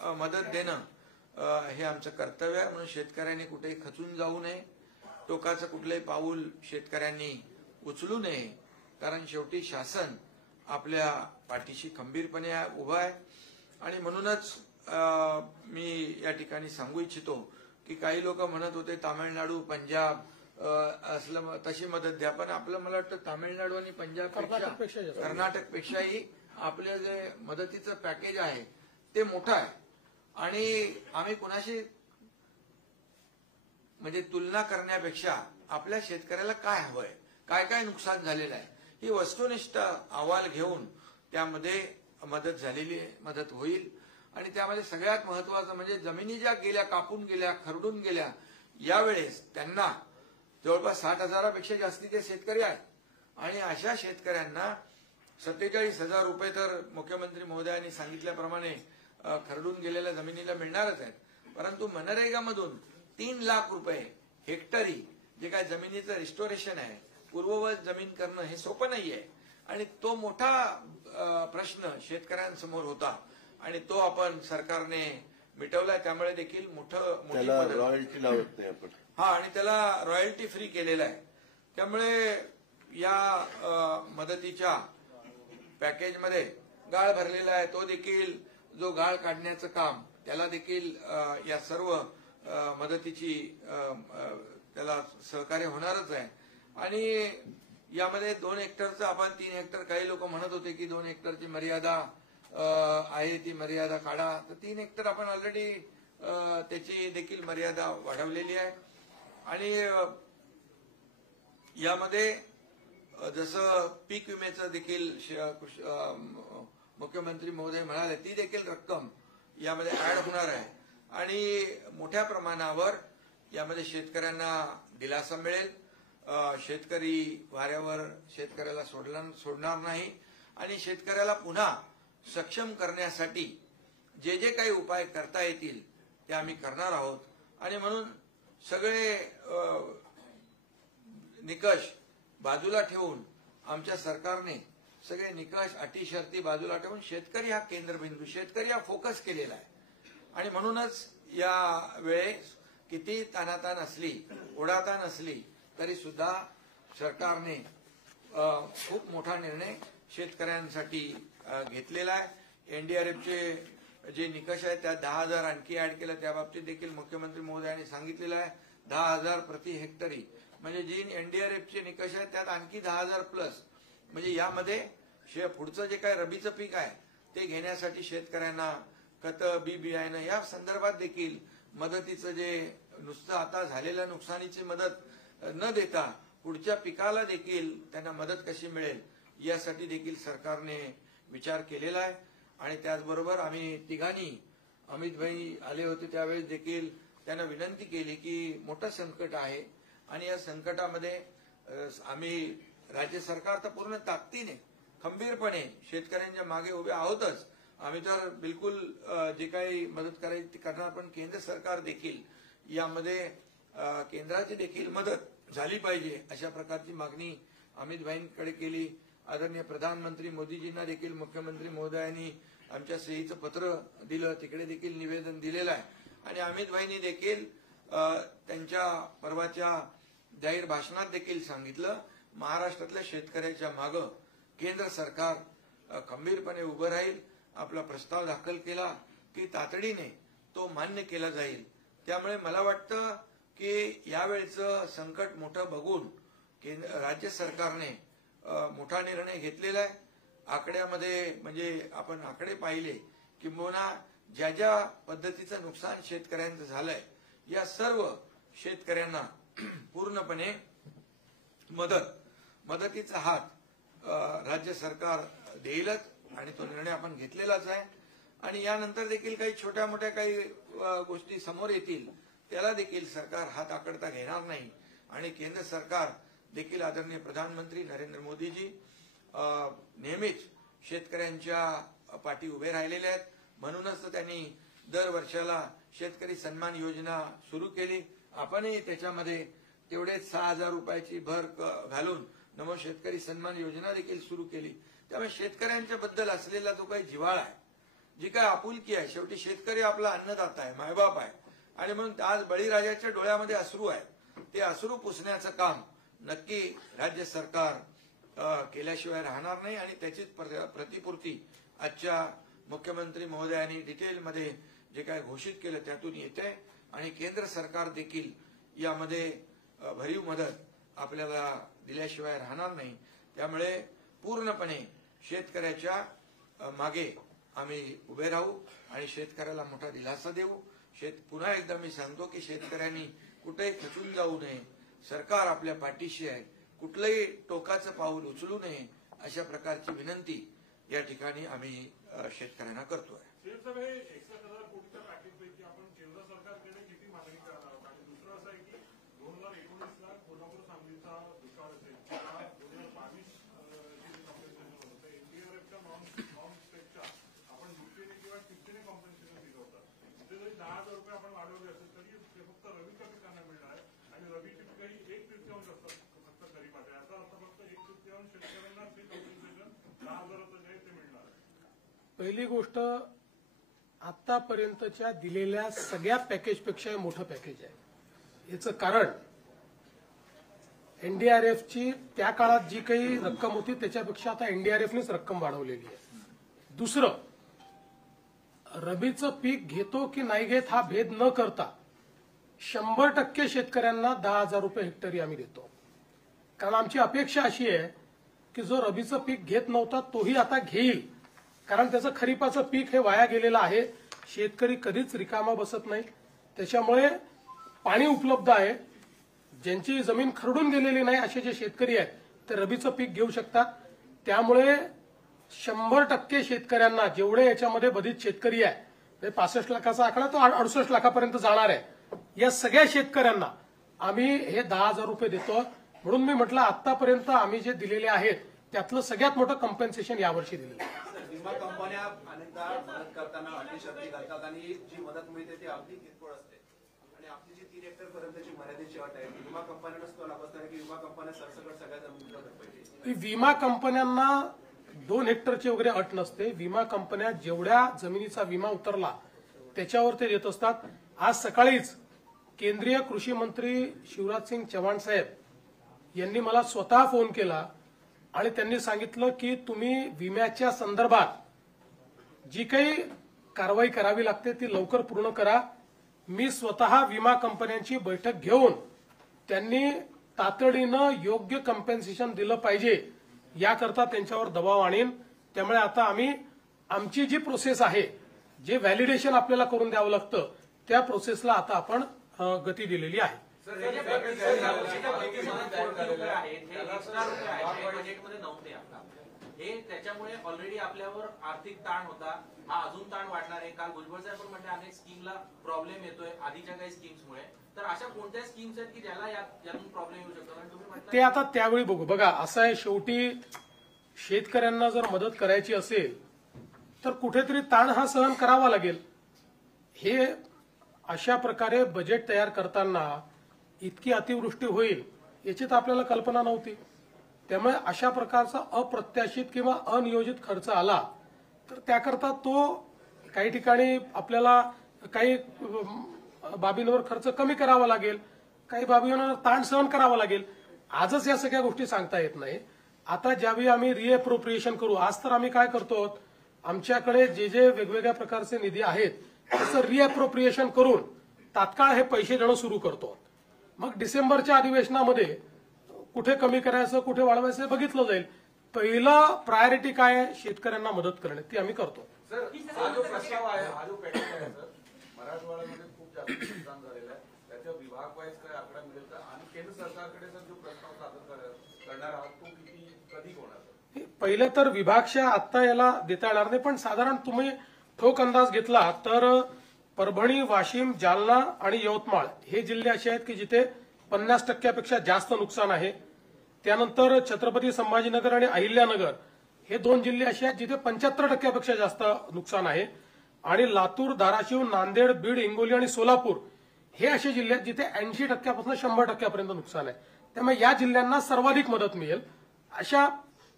मदत देणं हे आमचं कर्तव्य आहे. म्हणून शेतकऱ्यांनी कुठेही खचून जाऊ नये, टोकाचं कुठलंही पाऊल शेतकऱ्यांनी उचलू नये, कारण शेवटी शासन आपल्या पाठीशी खंबीरपणे उभं आहे. आणि म्हणूनच मी या ठिकाणी सांगू इच्छितो की काही लोक म्हणत होते तामिळनाडू, पंजाब असलं तशी मदत द्या, पण आपलं मला वाटतं तामिळनाडू आणि पंजाबपेक्षा कर्नाटकपेक्षाही आपलं जे मदतीचं पॅकेज आहे ते मोठं आहे. आणि आम्ही कुणाशी म्हणजे तुलना करण्यापेक्षा आपल्या शेतकऱ्याला काय हवंय, काय काय नुकसान झालेलं आहे, ही वस्तुनिष्ठ अहवाल घेऊन त्यामध्ये मदत होईल. आणि त्यामध्ये सगळ्यात महत्वाचं म्हणजे जमिनी ज्या गेल्या, कापून गेल्या, खरडून गेल्या, यावेळेस त्यांना जवळपास 60,000पेक्षा जास्तीचे शेतकरी आहेत. आणि अशा शेतकऱ्यांना 47,000 रुपये तर मुख्यमंत्री महोदयांनी सांगितल्याप्रमाणे खरडून गेलेल्या जमिनीला मिळणारच आहेत. परंतु मनरेगामधून 3 लाख रुपये हेक्टरी जे काय जमिनीचं रिस्टोरेशन आहे, पूर्ववत जमीन करणं हे सोपं नाहीये. आणि तो मोठा प्रश्न शेतकऱ्यांसमोर होता आणि तो आपण सरकारने मिटवलाय. त्यामुळे देखील मोठी मदत, रॉयल्टी लावत नाही आपण. आणि त्याला रॉयल्टी फ्री केलेला आहे. त्यामुळे या मदतीच्या पॅकेजमध्ये गाळ भरलेला आहे. तो देखील जो गाळ काढण्याचं काम त्याला देखील या सर्व मदतीची त्याला सहकार्य होणारच आहे. आणि यामध्ये 2 हेक्टरचं आपण 3 हेक्टर, काही लोक म्हणत होते की 2 हेक्टरची मर्यादा आहे, ती मर्यादा काढा. तर 3 हेक्टर आपण ऑलरेडी त्याची देखील मर्यादा वाढवलेली आहे. आणि यामध्ये जसं पीक विम्याचं देखील मुख्यमंत्री महोदय म्हणाले, ती देखील रक्कम यामध्ये ऍड होणार आहे. आणि मोठ्या प्रमाणावर यामध्ये शेतकऱ्यांना दिलासा मिळेल. शेतकरी वाऱ्यावर शेतकऱ्याला सोडणार नाही. आणि शेतकऱ्याला पुन्हा सक्षम करण्यासाठी जे जे काही उपाय करता येतील ते आम्ही करणार आहोत. आणि म्हणून सगळे निकष बाजूला ठेवून आमच्या सरकारने सगळे निकष, अटी, शर्ती बाजूला ठेवून शेतकरी हा केंद्रबिंदू, शेतकरी हा फोकस केलेला आहे. आणि म्हणूनच या वेळेस किती ताणाताण असली, ओढाताण असली तरी सुद्धा सरकारने खूप मोठा निर्णय शेतकऱ्यांसाठी घेतलेला आहे. एनडीआरएफचे जे निकष आहेत त्यात 10,000 आणखी ऍड केलं, त्या बाबतीत देखील मुख्यमंत्री महोदयांनी सांगितलेलं आहे. 10,000 प्रति हेक्टरी म्हणजे जी एनडीआरएफचे निकष आहेत त्यात आणखी 10,000 प्लस. म्हणजे यामध्ये पुढचं जे काय रबीचं पीक आहे ते घेण्यासाठी शेतकऱ्यांना खतं, बी बियाणं या संदर्भात देखील मदतीचं जे नुसतं आता झालेल्या नुकसानीची मदत न देता पुढच्या पिकाला देखील त्यांना मदत कशी मिळेल यासाठी देखील सरकारने विचार केलेला आहे. आणि त्याचबरोबर आम्ही तिघांनी, अमित भाई आले होते त्यावेळेस देखील त्यांना विनंती केली की मोठं संकट आहे आणि या संकटामध्ये आम्ही राज्य सरकार तर पूर्ण ताकदीने खंबीरपणे शेतकऱ्यांच्या मागे उभे आहोतच. आम्ही तर बिलकुल जे काही मदत करायची ती करणार, पण केंद्र सरकार देखील यामध्ये केंद्राची देखील मदत झाली पाहिजे अशा प्रकारची मागणी अमित भाईंकडे केली. आदरणीय प्रधानमंत्री मोदीजींना देखील मुख्यमंत्री महोदयांनी आमच्या सहीचं पत्र दिलं, तिकडे देखील निवेदन दिलेलं आहे. आणि अमित भाईंनी देखील त्यांच्या परवाच्या जाहीर भाषणात देखील सांगितलं, महाराष्ट्रातल्या शेतकऱ्याच्या मागं केंद्र सरकार खंबीरपणे उभं राहील. आपला प्रस्ताव दाखल केला की तातडीने तो मान्य केला जाईल. त्यामुळे मला वाटतं की यावेळचं संकट मोठं बघून राज्य सरकारने मोठा निर्णय घेतलेला आहे. आकड्यामध्ये म्हणजे आपण आकडे पाहिले किंबहुना ज्या ज्या पद्धतीचं नुकसान शेतकऱ्यांचं झालंय या सर्व शेतकऱ्यांना पूर्णपणे मदतीचा हात राज्य सरकार देईलच आणि तो निर्णय आपण घेतलेलाच आहे. आणि यानंतर देखील काही छोट्या मोठ्या काही गोष्टी समोर येतील त्याला देखील सरकार हात आकडता घेणार नाही. आणि केंद्र सरकार देखील आदरणीय प्रधानमंत्री नरेंद्र मोदीजी नेहमीच शेतकऱ्यांच्या पाठी उभे राहिलेले आहेत. म्हणूनच त्यांनी दर वर्षाला शेतकरी सन्मान योजना सुरू केली. आपणही त्याच्यामध्ये तेवढेच 6,000 रुपयाची भर घालून नमो शेतकरी सन्मान योजना देखील सुरू केली. त्यामुळे शेतकऱ्यांच्या बद्दल असलेला जो काही जिव्हाळा आहे जी काय आपुलकी आहे, शेवटी शेतकरी आपला अन्नदाता आहे, मायबाप आहे, आणि म्हणून आज बळीराजाच्या डोळ्यामध्ये अश्रू आहे. ते अश्रू पुसण्याचं काम नक्की राज्य सरकार केल्याशिवाय राहणार नाही. आणि त्याचीच प्रतिपूर्ती आजच्या मुख्यमंत्री महोदयांनी डिटेलमध्ये जे काय घोषित केलं त्यातून येते. आणि केंद्र सरकार देखील यामध्ये भरीव मदत आपल्याला दिल्याशिवाय राहणार नाही. त्यामुळे पूर्णपणे शेतकऱ्याच्या मागे आम्ही उभे राहू आणि शेतकऱ्याला मोठा दिलासा देऊ. पुन्हा एकदा मी सांगतो की शेतकऱ्यांनी कुठेही खचून जाऊ नये. सरकार आपल्या पाठीशी आहे. कुठलंही टोकाचं पाऊल उचलू नये अशा प्रकारची विनंती या ठिकाणी आम्ही शेतकऱ्यांना करतोय. आपण केंद्र सरकारकडे किती मागणी करणार आहोत? आणि दुसरं असं आहे की 2019ला कोल्हापूर सांगलीचा दुष्काळ असेल, 2022 कॉम्पेन्सेशन होतं, एनडीआरएफच्या नॉन स्टेटच्या आपण दुपटीने किंवा तिपटीने कॉम्पेन्सेशन दिलं होतं. ते जरी 10,000 रुपये आपण वाढवले असेल तरी ते फक्त रबीच्या पिकांना मिळणार आहे. आणि रबीची पिकं ही 1/3 असतात फक्त खरीपात. याचा अर्थ फक्त 1/3 शेतकऱ्यांना ते कॉम्पेन्सेशन 10,000चं जे आहे ते मिळणार आहे. पहिली गोष्ट, आतापर्यंतच्या दिलेल्या सगळ्या पॅकेजपेक्षा मोठं पॅकेज आहे. याचं कारण एनडीआरएफची त्या काळात जी काही रक्कम होती त्याच्यापेक्षा आता एनडीआरएफनेच रक्कम वाढवलेली आहे. दुसरं, रबीचं पीक घेतो की नाही घेत हा भेद न करता 100% शेतकऱ्यांना 10,000 रुपये हेक्टरी आम्ही देतो. कारण आमची अपेक्षा अशी आहे की जो रबीचं पीक घेत नव्हता तोही आता घेईल. कारण त्याचं खरीपाचं पीक हे वाया गेलेलं आहे. शेतकरी कधीच रिकामा बसत नाही. त्याच्यामुळे पाणी उपलब्ध आहे. ज्यांची जमीन खरडून गेलेली नाही असे जे शेतकरी आहेत ते रबीचं पीक घेऊ शकतात. त्यामुळे 100% शेतकऱ्यांना, जेवढे याच्यामध्ये बाधित शेतकरी आहे, 65 लाखाचा आकडा तो 68 लाखापर्यंत जाणार आहे, या सगळ्या शेतकऱ्यांना आम्ही हे 10,000 रुपये देतो. म्हणून मी म्हटलं आतापर्यंत आम्ही जे दिलेले आहेत त्यातलं सगळ्यात मोठं कॉम्पेन्सेशन यावर्षी दिलेलं आहे. विमा कंपन्या अनेकदा मदत करताना अटी शर्ती घालतात आणि जी मदत मिळते ती अगदी किरकोळ असते. आणि आपली जी 3 हेक्टर पर्यंतची मर्यादेची अट आहे विमा कंपन्यांनाच तो लागत नाही की विमा कंपन्या सरसकट सगळ्या जमिनीला पाहिजे. विमा कंपन्यांना 2 हेक्टरची वगैरे अट नसते. विमा कंपन्या जेवढ्या जमिनीचा विमा उतरला त्याच्यावर ते देत असतात. आज सकाळीच केंद्रीय कृषी मंत्री शिवराज सिंग चौहान साहेब यांनी मला स्वतः फोन केला आणि त्यांनी सांगितलं की तुम्ही विम्याच्या संदर्भात जी काही कारवाई करावी लागते ती लवकर पूर्ण करा. मी स्वतः विमा कंपन्यांची बैठक घेऊन त्यांनी तातडीनं योग्य कॉम्पेन्सेशन दिलं पाहिजे याकरता त्यांच्यावर दबाव आणीन. त्यामुळे आता आम्ही आमची जी प्रोसेस आहे, जे व्हॅलिडेशन आपल्याला करून द्यावं लागतं, त्या प्रोसेसला आता आपण गती दिलेली आहे. हे त्याच्यामुळे ऑलरेडी आपल्यावर आर्थिक ताण होता, हा अजून ताण वाढणार आहे. काल भुजबळ साहेब पण म्हणजे अनेक स्कीमला प्रॉब्लेम येतोय आधीच्या काही स्कीम्समुळे. तर अशा कोणत्या स्कीम्स आहेत की ज्याला यातून प्रॉब्लेम येऊ शकतो? आणि तुम्ही ते आता त्यावेळी बघू. बघा, असं आहे, शेवटी शेतकऱ्यांना जर मदत करायची असेल तर कुठेतरी ताण हा सहन करावा लागेल. हे अशा प्रकारे बजेट तयार करताना इतकी अतिवृष्टी होईल याची तर आपल्याला कल्पना नव्हती. त्यामुळे अशा प्रकारचा अप्रत्याशित किंवा अनियोजित खर्च आला तर त्याकरता तो काही ठिकाणी आपल्याला काही बाबींवर खर्च कमी करावा लागेल, काही बाबींवर ताण सहन करावा लागेल. आजच या सगळ्या गोष्टी सांगता येत नाही. आता ज्यावेळी आम्ही रिएप्रोप्रिएशन करू, आज तर आम्ही काय करतो, आमच्याकडे जे जे वेगवेगळ्या प्रकारचे निधी आहेत त्याचं रिएप्रोप्रिएशन करून तात्काळ हे पैसे देणं सुरू करतो. मग डिसेंबरच्या अधिवेशनामध्ये कुठे कमी करायचं, कुठे वाढवायचं बघितलं जाईल. पहिलं प्रायोरिटी काय आहे, शेतकऱ्यांना मदत करणे, ती आम्ही करतो. सर, हा जो प्रस्ताव आहे, हा जो पेंडिंग आहे सर, मराठवाड्यामध्ये खूप जास्त नुकसान झालेलं आहे. त्याच्या विभाग वाईज काय आकडा मिळेल का? आणि केंद्र सरकारकडे सर जो प्रस्ताव सादर करणार आहात तो कधी होणार? पहिलं तर विभागशा आता याला देता येणार नाही, पण साधारण तुम्ही ठोक अंदाज घेतला तर परभणी, वाशिम, जालना आणि यवतमाळ हे जिल्हे असे आहेत की जिथे 50% जास्त नुकसान आहे. त्यानंतर छत्रपती संभाजीनगर आणि अहिल्यानगर हे 2 जिल्हे असे आहेत जिथे 75% जास्त नुकसान आहे. आणि लातूर, धाराशिव, नांदेड, बीड, हिंगोली आणि सोलापूर हे असे जिल्हे आहेत जिथे 80% 100% नुकसान आहे. त्यामुळे या जिल्ह्यांना सर्वाधिक मदत मिळेल. अशा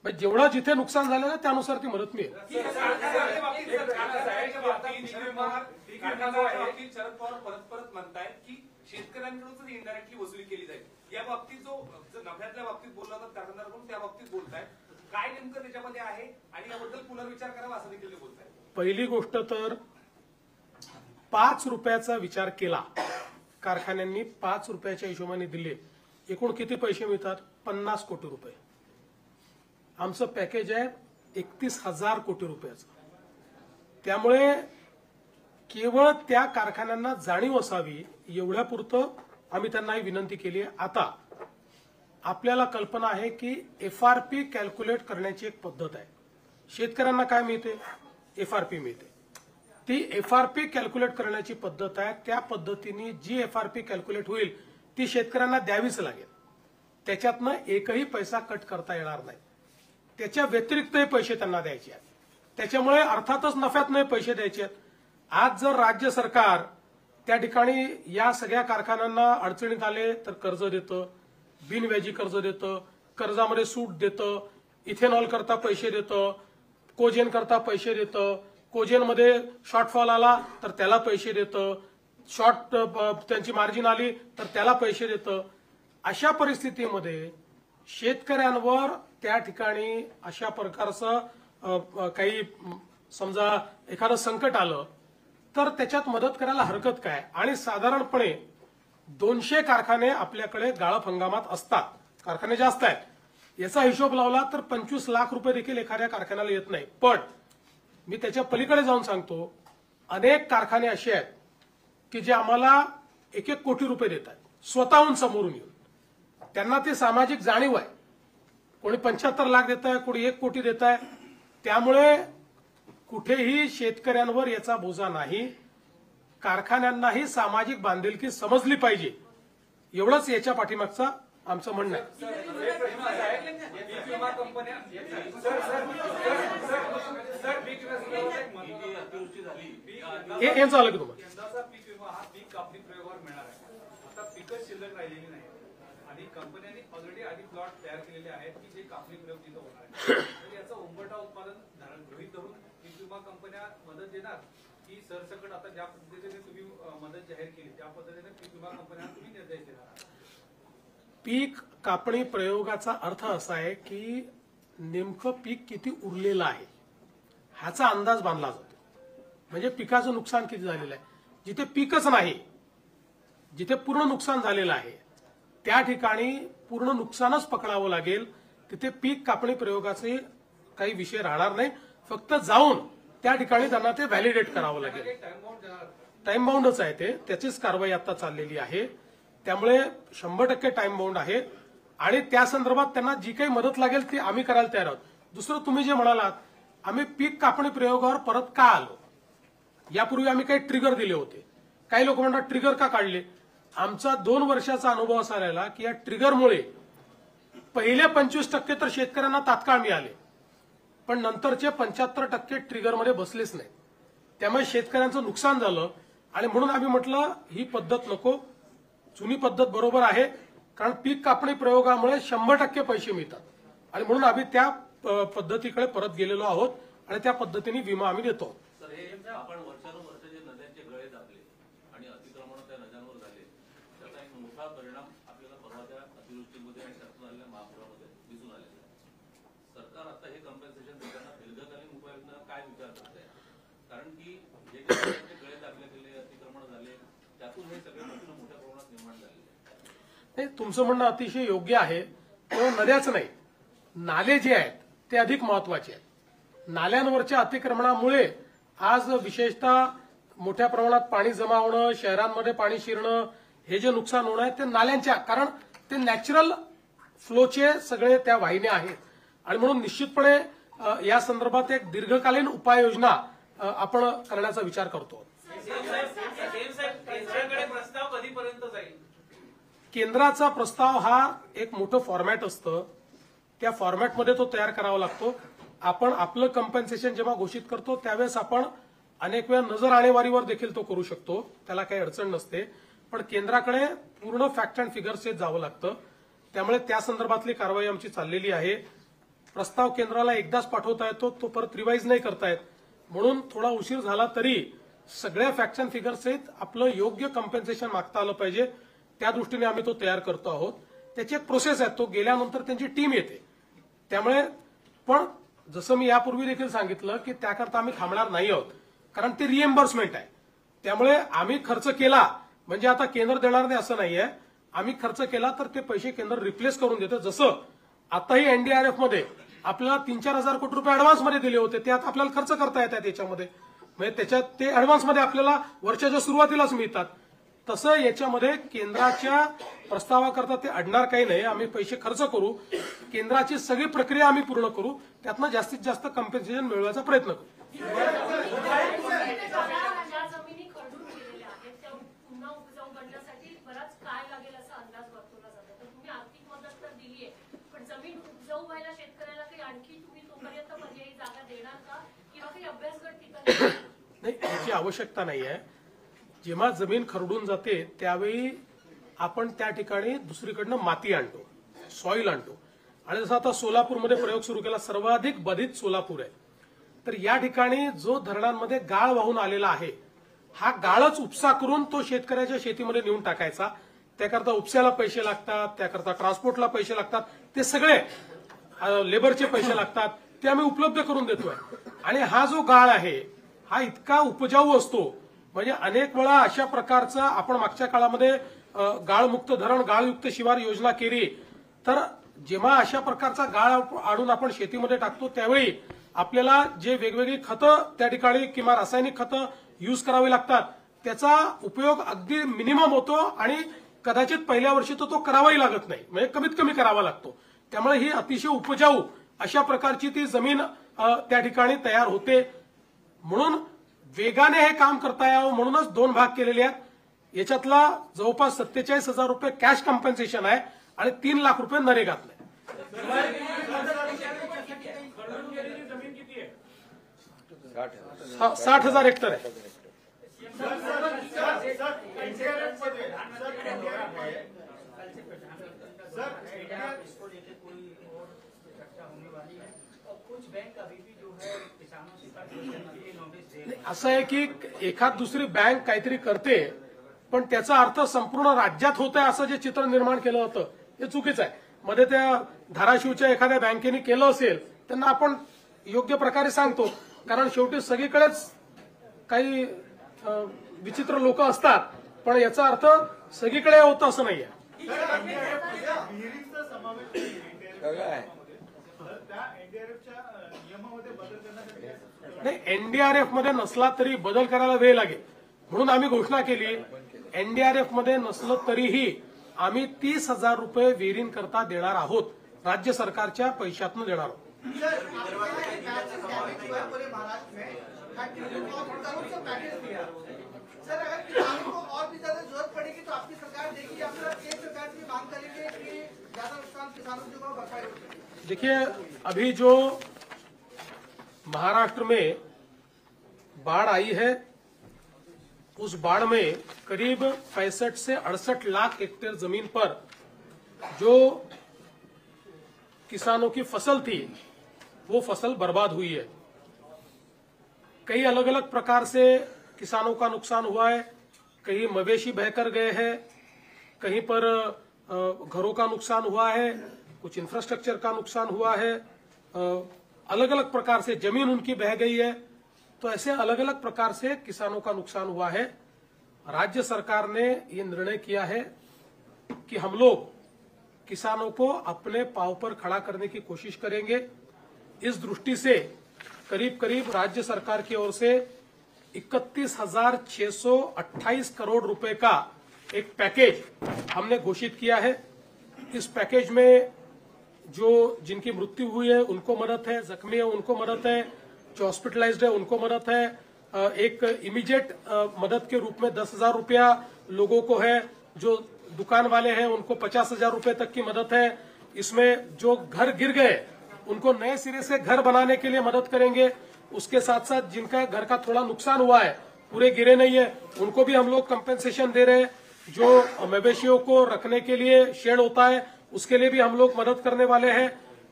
म्हणजे जेवढं जिथे नुकसान झालेलं आहे त्यानुसार ती मदत मिळेल. शरद पवार परत म्हणतायत की शेतकऱ्यांकडून इनडायरेक्टली वसुली केली जाईल. या बाबतीत जो नफ्यातल्या बाबतीत बोलला होता कारखानदाराकडून त्या बाबतीत बोलतायत, काय नेमकं त्याच्यामध्ये आहे आणि याबद्दल पुनर्विचार करावा असं देखील ते बोलतायत. पहिली गोष्ट तर 5 रुपयाचा विचार केला, कारखान्यांनी 5 रुपयाच्या हिशोबाने दिले, एकूण किती पैसे मिळतात? 50 कोटी रुपये. आमचं पॅकेज आहे 31,000 कोटी रुपयाचं. त्यामुळे केवळ त्या कारखान्यांना जाणीव असावी एवढ्यापुरतं आम्ही त्यांना ही विनंती केली आहे. आता आपल्याला कल्पना आहे की FRP कॅल्क्युलेट करण्याची एक पद्धत आहे. शेतकऱ्यांना काय मिळते? FRP मिळते. ती FRP कॅल्क्युलेट करण्याची पद्धत आहे. त्या पद्धतीने जी FRP कॅल्क्युलेट होईल ती शेतकऱ्यांना द्यावीच लागेल. त्याच्यातनं एकही पैसा कट करता येणार नाही. त्याच्या व्यतिरिक्तही पैसे त्यांना द्यायचे आहेत. त्याच्यामुळे अर्थातच नफ्यात नाही पैसे द्यायचे आहेत. आज जर राज्य सरकार त्या ठिकाणी या सगळ्या कारखान्यांना अडचणीत आले तर कर्ज देतं, बिनव्याजी कर्ज देतं, कर्जामध्ये सूट देतं, इथेनॉल करता पैसे देतं, कोजेन करता पैसे देतं, कोजेनमध्ये शॉर्टफॉल आला तर त्याला पैसे देतं, त्यांची मार्जिन आली तर त्याला पैसे देतं. अशा परिस्थितीमध्ये शेतकऱ्यांवर त्या ठिकाणी अशा प्रकारचं काही समजा एखादं संकट आलं तर त्याच्यात मदत करायला हरकत काय? आणि साधारणपणे 200 कारखाने आपल्याकडे गाळप हंगामात असतात. कारखाने जास्त आहेत. याचा हिशोब लावला तर 25 लाख रुपये देखील एखाद्या कारखान्याला येत नाही. पण मी त्याच्या पलीकडे जाऊन सांगतो, अनेक कारखाने असे आहेत की जे आम्हाला 1-1 कोटी रुपये देत आहेत स्वतःहून समोरून येऊन. त्यांना ती सामाजिक जाणीव आहे. कोणी 75 लाख देत आहे, कोणी 1 कोटी देत आहे. त्यामुळे कुठेही शेतकऱ्यांवर याचा बोजा नाही. कारखान्यांनाही सामाजिक बांधिलकी समजली पाहिजे, एवढंच याच्या पाठीमागचं आमचं म्हणणं आहे. हे झालं की तुम्हाला यंदाचा पीक विमा हा पीक कापणी प्रयोगावर मिळणार आहे. आता पिकच शिल्लक राहिलेली नाही आणि कंपन्यांनी ऑलरेडी आधी प्लॉट तयार केलेले आहेत की जे कापणी प्रयोग तिथं होणार आहे. तर याचं उंबरठा उत्पादन गृहीत धरून पीक विमा कंपन्या मदत देणार की सरसकट आता ज्या पद्धतीने तुम्ही मदत जाहीर केली त्या पद्धतीने पीक विमा कंपन्यांना तुम्ही निर्देश देणार? पीक कापणी प्रयोगाचा अर्थ असा आहे की नेमकं पीक किती उरलेलं आहे ह्याचा अंदाज बांधला जातो. म्हणजे पिकाचं नुकसान किती झालेलं आहे. जिथे पीकच नाही, जिथे पूर्ण नुकसान झालेलं आहे त्या ठिकाणी पूर्ण नुकसानच पकडावं लागेल. तिथे पीक कापणी प्रयोगाचे काही विषय राहणार नाही. फक्त जाऊन त्या ठिकाणी त्यांना ते व्हॅलिडेट करावं लागेल. टाइम बाउंडच आहे ते, त्याचीच कारवाई आता चाललेली आहे. त्यामुळे 100% टाइम बाउंड आहे आणि त्या संदर्भात त्यांना जी काही मदत लागेल ती आम्ही करायला तयार आहोत. दुसरं तुम्ही जे म्हणालात, आम्ही पीक कापणी प्रयोगावर परत का आलो? यापूर्वी आम्ही काही ट्रिगर दिले होते. काही लोक म्हणतात ट्रिगर का काढले? आमचा 2 वर्षाचा अनुभव असा राहिला की या ट्रिगरमुळे पहिले 25% तर शेतकऱ्यांना तात्काळ मिळाले, पण नंतरचे 75% ट्रिगरमध्ये बसलेच नाही. त्यामुळे शेतकऱ्यांचं नुकसान झालं आणि म्हणून आम्ही म्हटलं ही पद्धत नको, जुनी पद्धत बरोबर आहे. कारण पीक कापणी प्रयोगामुळे 100% पैसे मिळतात आणि म्हणून आम्ही त्या पद्धतीकडे परत गेलेलो आहोत आणि त्या पद्धतीने विमा आम्ही देतो. आपण वर्षानुवर्ष जे नद्यांचे गळे दाबले आणि अतिक्रमण त्या नद्यांवर झाले त्याचा एक मोठा परिणाम आपल्याला परवाच्या अतिवृष्टीमध्ये आणि त्यातून आलेल्या महापुरामध्ये दिसून आलेला आहे. सरकार आता हे कम्पेन्सेशन देताना दीर्घकालीन उपाययोजना काय विचार करत आहे? कारण की जे काही गळे दाबले गेले, अतिक्रमण झाले, त्यातून हे सगळे मोठ्या प्रमाणात निर्माण झालेले आहे. तुमचं म्हणणं अतिशय योग्य आहे. केवळ नद्याच नाही, नाले जे आहेत ते अधिक महत्वाचे आहेत. नाल्यांवरच्या अतिक्रमणामुळे आज विशेषतः मोठ्या प्रमाणात पाणी जमा होणं, शहरांमध्ये पाणी शिरणं, हे जे नुकसान होणं आहे ते नाल्यांच्या, कारण ते नॅचरल फ्लोचे सगळे त्या वाहिन्या आहेत आणि म्हणून निश्चितपणे या संदर्भात एक दीर्घकालीन उपाययोजना आपण करण्याचा विचार करतो. प्रस्ताव कधीपर्यंत जाईल? केंद्राचा प्रस्ताव हा एक मोठं फॉर्मॅट असतं. त्या फॉर्मॅटमध्ये तो तयार करावा लागतो. आपण आपलं कम्पेन्सेशन जेव्हा घोषित करतो त्यावेळेस आपण अनेक वेळा नजर आणेवारीवर देखील तो करू शकतो, त्याला काही अडचण नसते. पण केंद्राकडे पूर्ण फॅक्ट अँड फिगर्स जावं लागतं. त्यामुळे त्या संदर्भातली कारवाई आमची चाललेली आहे. प्रस्ताव केंद्राला एकदाच पाठवता येतो, तो परत रिवाईज नाही करता येत. म्हणून थोडा उशीर झाला तरी सगळ्या फॅक्ट्स अँड फिगर सहित आपलं योग्य कॉम्पेन्सेशन मागता आलं पाहिजे. त्या दृष्टीने आम्ही तो तयार करतो आहोत. त्याची एक प्रोसेस आहे, तो गेल्यानंतर त्यांची टीम येते. त्यामुळे पण जसं मी यापूर्वी देखील सांगितलं की त्याकरता आम्ही थांबणार नाही आहोत, कारण ते रिएम्बर्समेंट आहे. त्यामुळे आम्ही खर्च केला म्हणजे आता केंद्र देणार नाही असं नाहीये. आम्ही खर्च केला तर ते पैसे केंद्र रिप्लेस करून देतं. जसं आताही एनडीआरएफ मध्ये आपल्याला 3-4 हजार कोटी रुपये ऍडव्हान्स मध्ये दिले होते, ते आता आपल्याला खर्च करता येतात याच्यामध्ये. म्हणजे त्याच्यात ते ऍडव्हान्स मध्ये आपल्याला वर्षाच्या सुरुवातीलाच मिळतात. तसं याच्यामध्ये केंद्राच्या प्रस्तावाकरता ते अडणार काही नाही. आम्ही पैसे खर्च करू, केंद्राची सगळी प्रक्रिया आम्ही पूर्ण करू, त्यातनं जास्तीत जास्त कॉम्पेन्सेशन मिळवायचा प्रयत्न करू. नाही, याची आवश्यकता नाही आहे. जेव्हा जमीन खरडून जाते त्यावेळी आपण त्या ठिकाणी दुसरीकडनं माती आणतो, सॉइल आणतो. आणि जसं आता सोलापूरमध्ये प्रयोग सुरू केला, सर्वाधिक बाधित सोलापूर आहे. तर या ठिकाणी जो धरणांमध्ये गाळ वाहून आलेला आहे, हा गाळच उपसा करून तो शेतकऱ्याच्या शेतीमध्ये नेऊन टाकायचा. त्याकरता उपस्याला पैसे लागतात, त्याकरता ट्रान्सपोर्टला पैसे लागतात, ते सगळे लेबरचे पैसे लागतात, ते आम्ही उपलब्ध करून देतोय. आणि हा जो गाळ आहे हा इतका उपजाऊ असतो, म्हणजे अनेक वेळा अशा प्रकारचा आपण मागच्या काळामध्ये गाळमुक्त धरण, गाळयुक्त शिवार योजना केली. तर जेव्हा अशा प्रकारचा गाळ आणून आपण शेतीमध्ये टाकतो त्यावेळी आपल्याला जे वेगवेगळी खतं त्या ठिकाणी किंवा रासायनिक खतं यूज करावी लागतात, त्याचा उपयोग अगदी मिनिमम होतो आणि कदाचित पहिल्या वर्षी तो करावाही लागत नाही, म्हणजे कमीत कमी करावा लागतो. त्यामुळे ही अतिशय उपजाऊ अशा प्रकारची ती जमीन त्या ठिकाणी तयार होते. म्हणून वेगाने हे काम करता यावं म्हणूनच 2 भाग केलेले आहेत. याच्यातला जवळपास 47,000 रुपये कॅश कॉम्पेन्सेशन आहे आणि 3 लाख रुपये नरेगातले. 60,000 हेक्टर आहे. असं आहे की एखाद दुसरी बँक काहीतरी करते, पण त्याचा अर्थ संपूर्ण राज्यात होत आहे असं जे चित्र निर्माण केलं होतं हे चुकीचं आहे. मध्ये त्या धाराशिवच्या एखाद्या बँकेने केलं असेल त्यांना आपण योग्य प्रकारे सांगतो, कारण शेवटी सगळीकडेच काही विचित्र लोक असतात, पण याचा अर्थ सगळीकडे होतं असं नाहीये. नाही, एनडीआरएफ मध्ये नसला तरी बदल करायला वेळ लागेल म्हणून आम्ही घोषणा केली. एनडीआरएफ मध्ये नसलं तरीही आम्ही 30,000 रुपये विहिरीं करता देणार आहोत, राज्य सरकारच्या पैशातून देणार आहोत. सर, अगर किसानों को और भी ज्यादा जरूरत पड़ेगी तो आपकी सरकार देगी या फिर केंद्र सरकार की मांग करेंगे कि ज्यादा नुकसान किसानों को भरपाई हो? देखिए, अभी जो महाराष्ट्र में बाढ़ आई है, उस बाढ़ में करीब 65 से 68 लाख हेक्टेयर जमीन पर जो किसानों की फसल थी वो फसल बर्बाद हुई है. कई अलग अलग प्रकार से किसानों का नुकसान हुआ है. कहीं मवेशी बहकर गए हैं, कहीं पर घरों का नुकसान हुआ है, कुछ इंफ्रास्ट्रक्चर का नुकसान हुआ है, अलग अलग प्रकार से जमीन उनकी बह गई है. तो ऐसे अलग अलग प्रकार से किसानों का नुकसान हुआ है. राज्य सरकार ने ये निर्णय किया है कि हम लोग किसानों को अपने पांव पर खड़ा करने की कोशिश करेंगे. इस दृष्टि से करीब करीब राज्य सरकार की ओर से 31,628 करोड़ रुपए का एक पैकेज हमने घोषित किया है. इस पैकेज में जो जिनकी मृत्यु हुई है उनको मदद है, जख्मी है उनको मदद है, जो हॉस्पिटलाइज्ड है उनको मदद है, एक इमीडिएट मदद के रूप में 10,000 रुपया लोगों को है, जो दुकान वाले हैं उनको 50,000 रुपए तक की मदद है. इसमें जो घर गिर गए उनको नए सिरे से घर बनाने के लिए मदद करेंगे. उसके साथ साथ जिनका घर का थोड़ा नुकसान हुआ है, पूरे गिरे नहीं है, उनको भी हम लोग कंपेंसेशन दे रहे हैं. जो मवेशियों को रखने के लिए शेड होता है उसके लिए भी हम लोग मदद करने वाले हैं.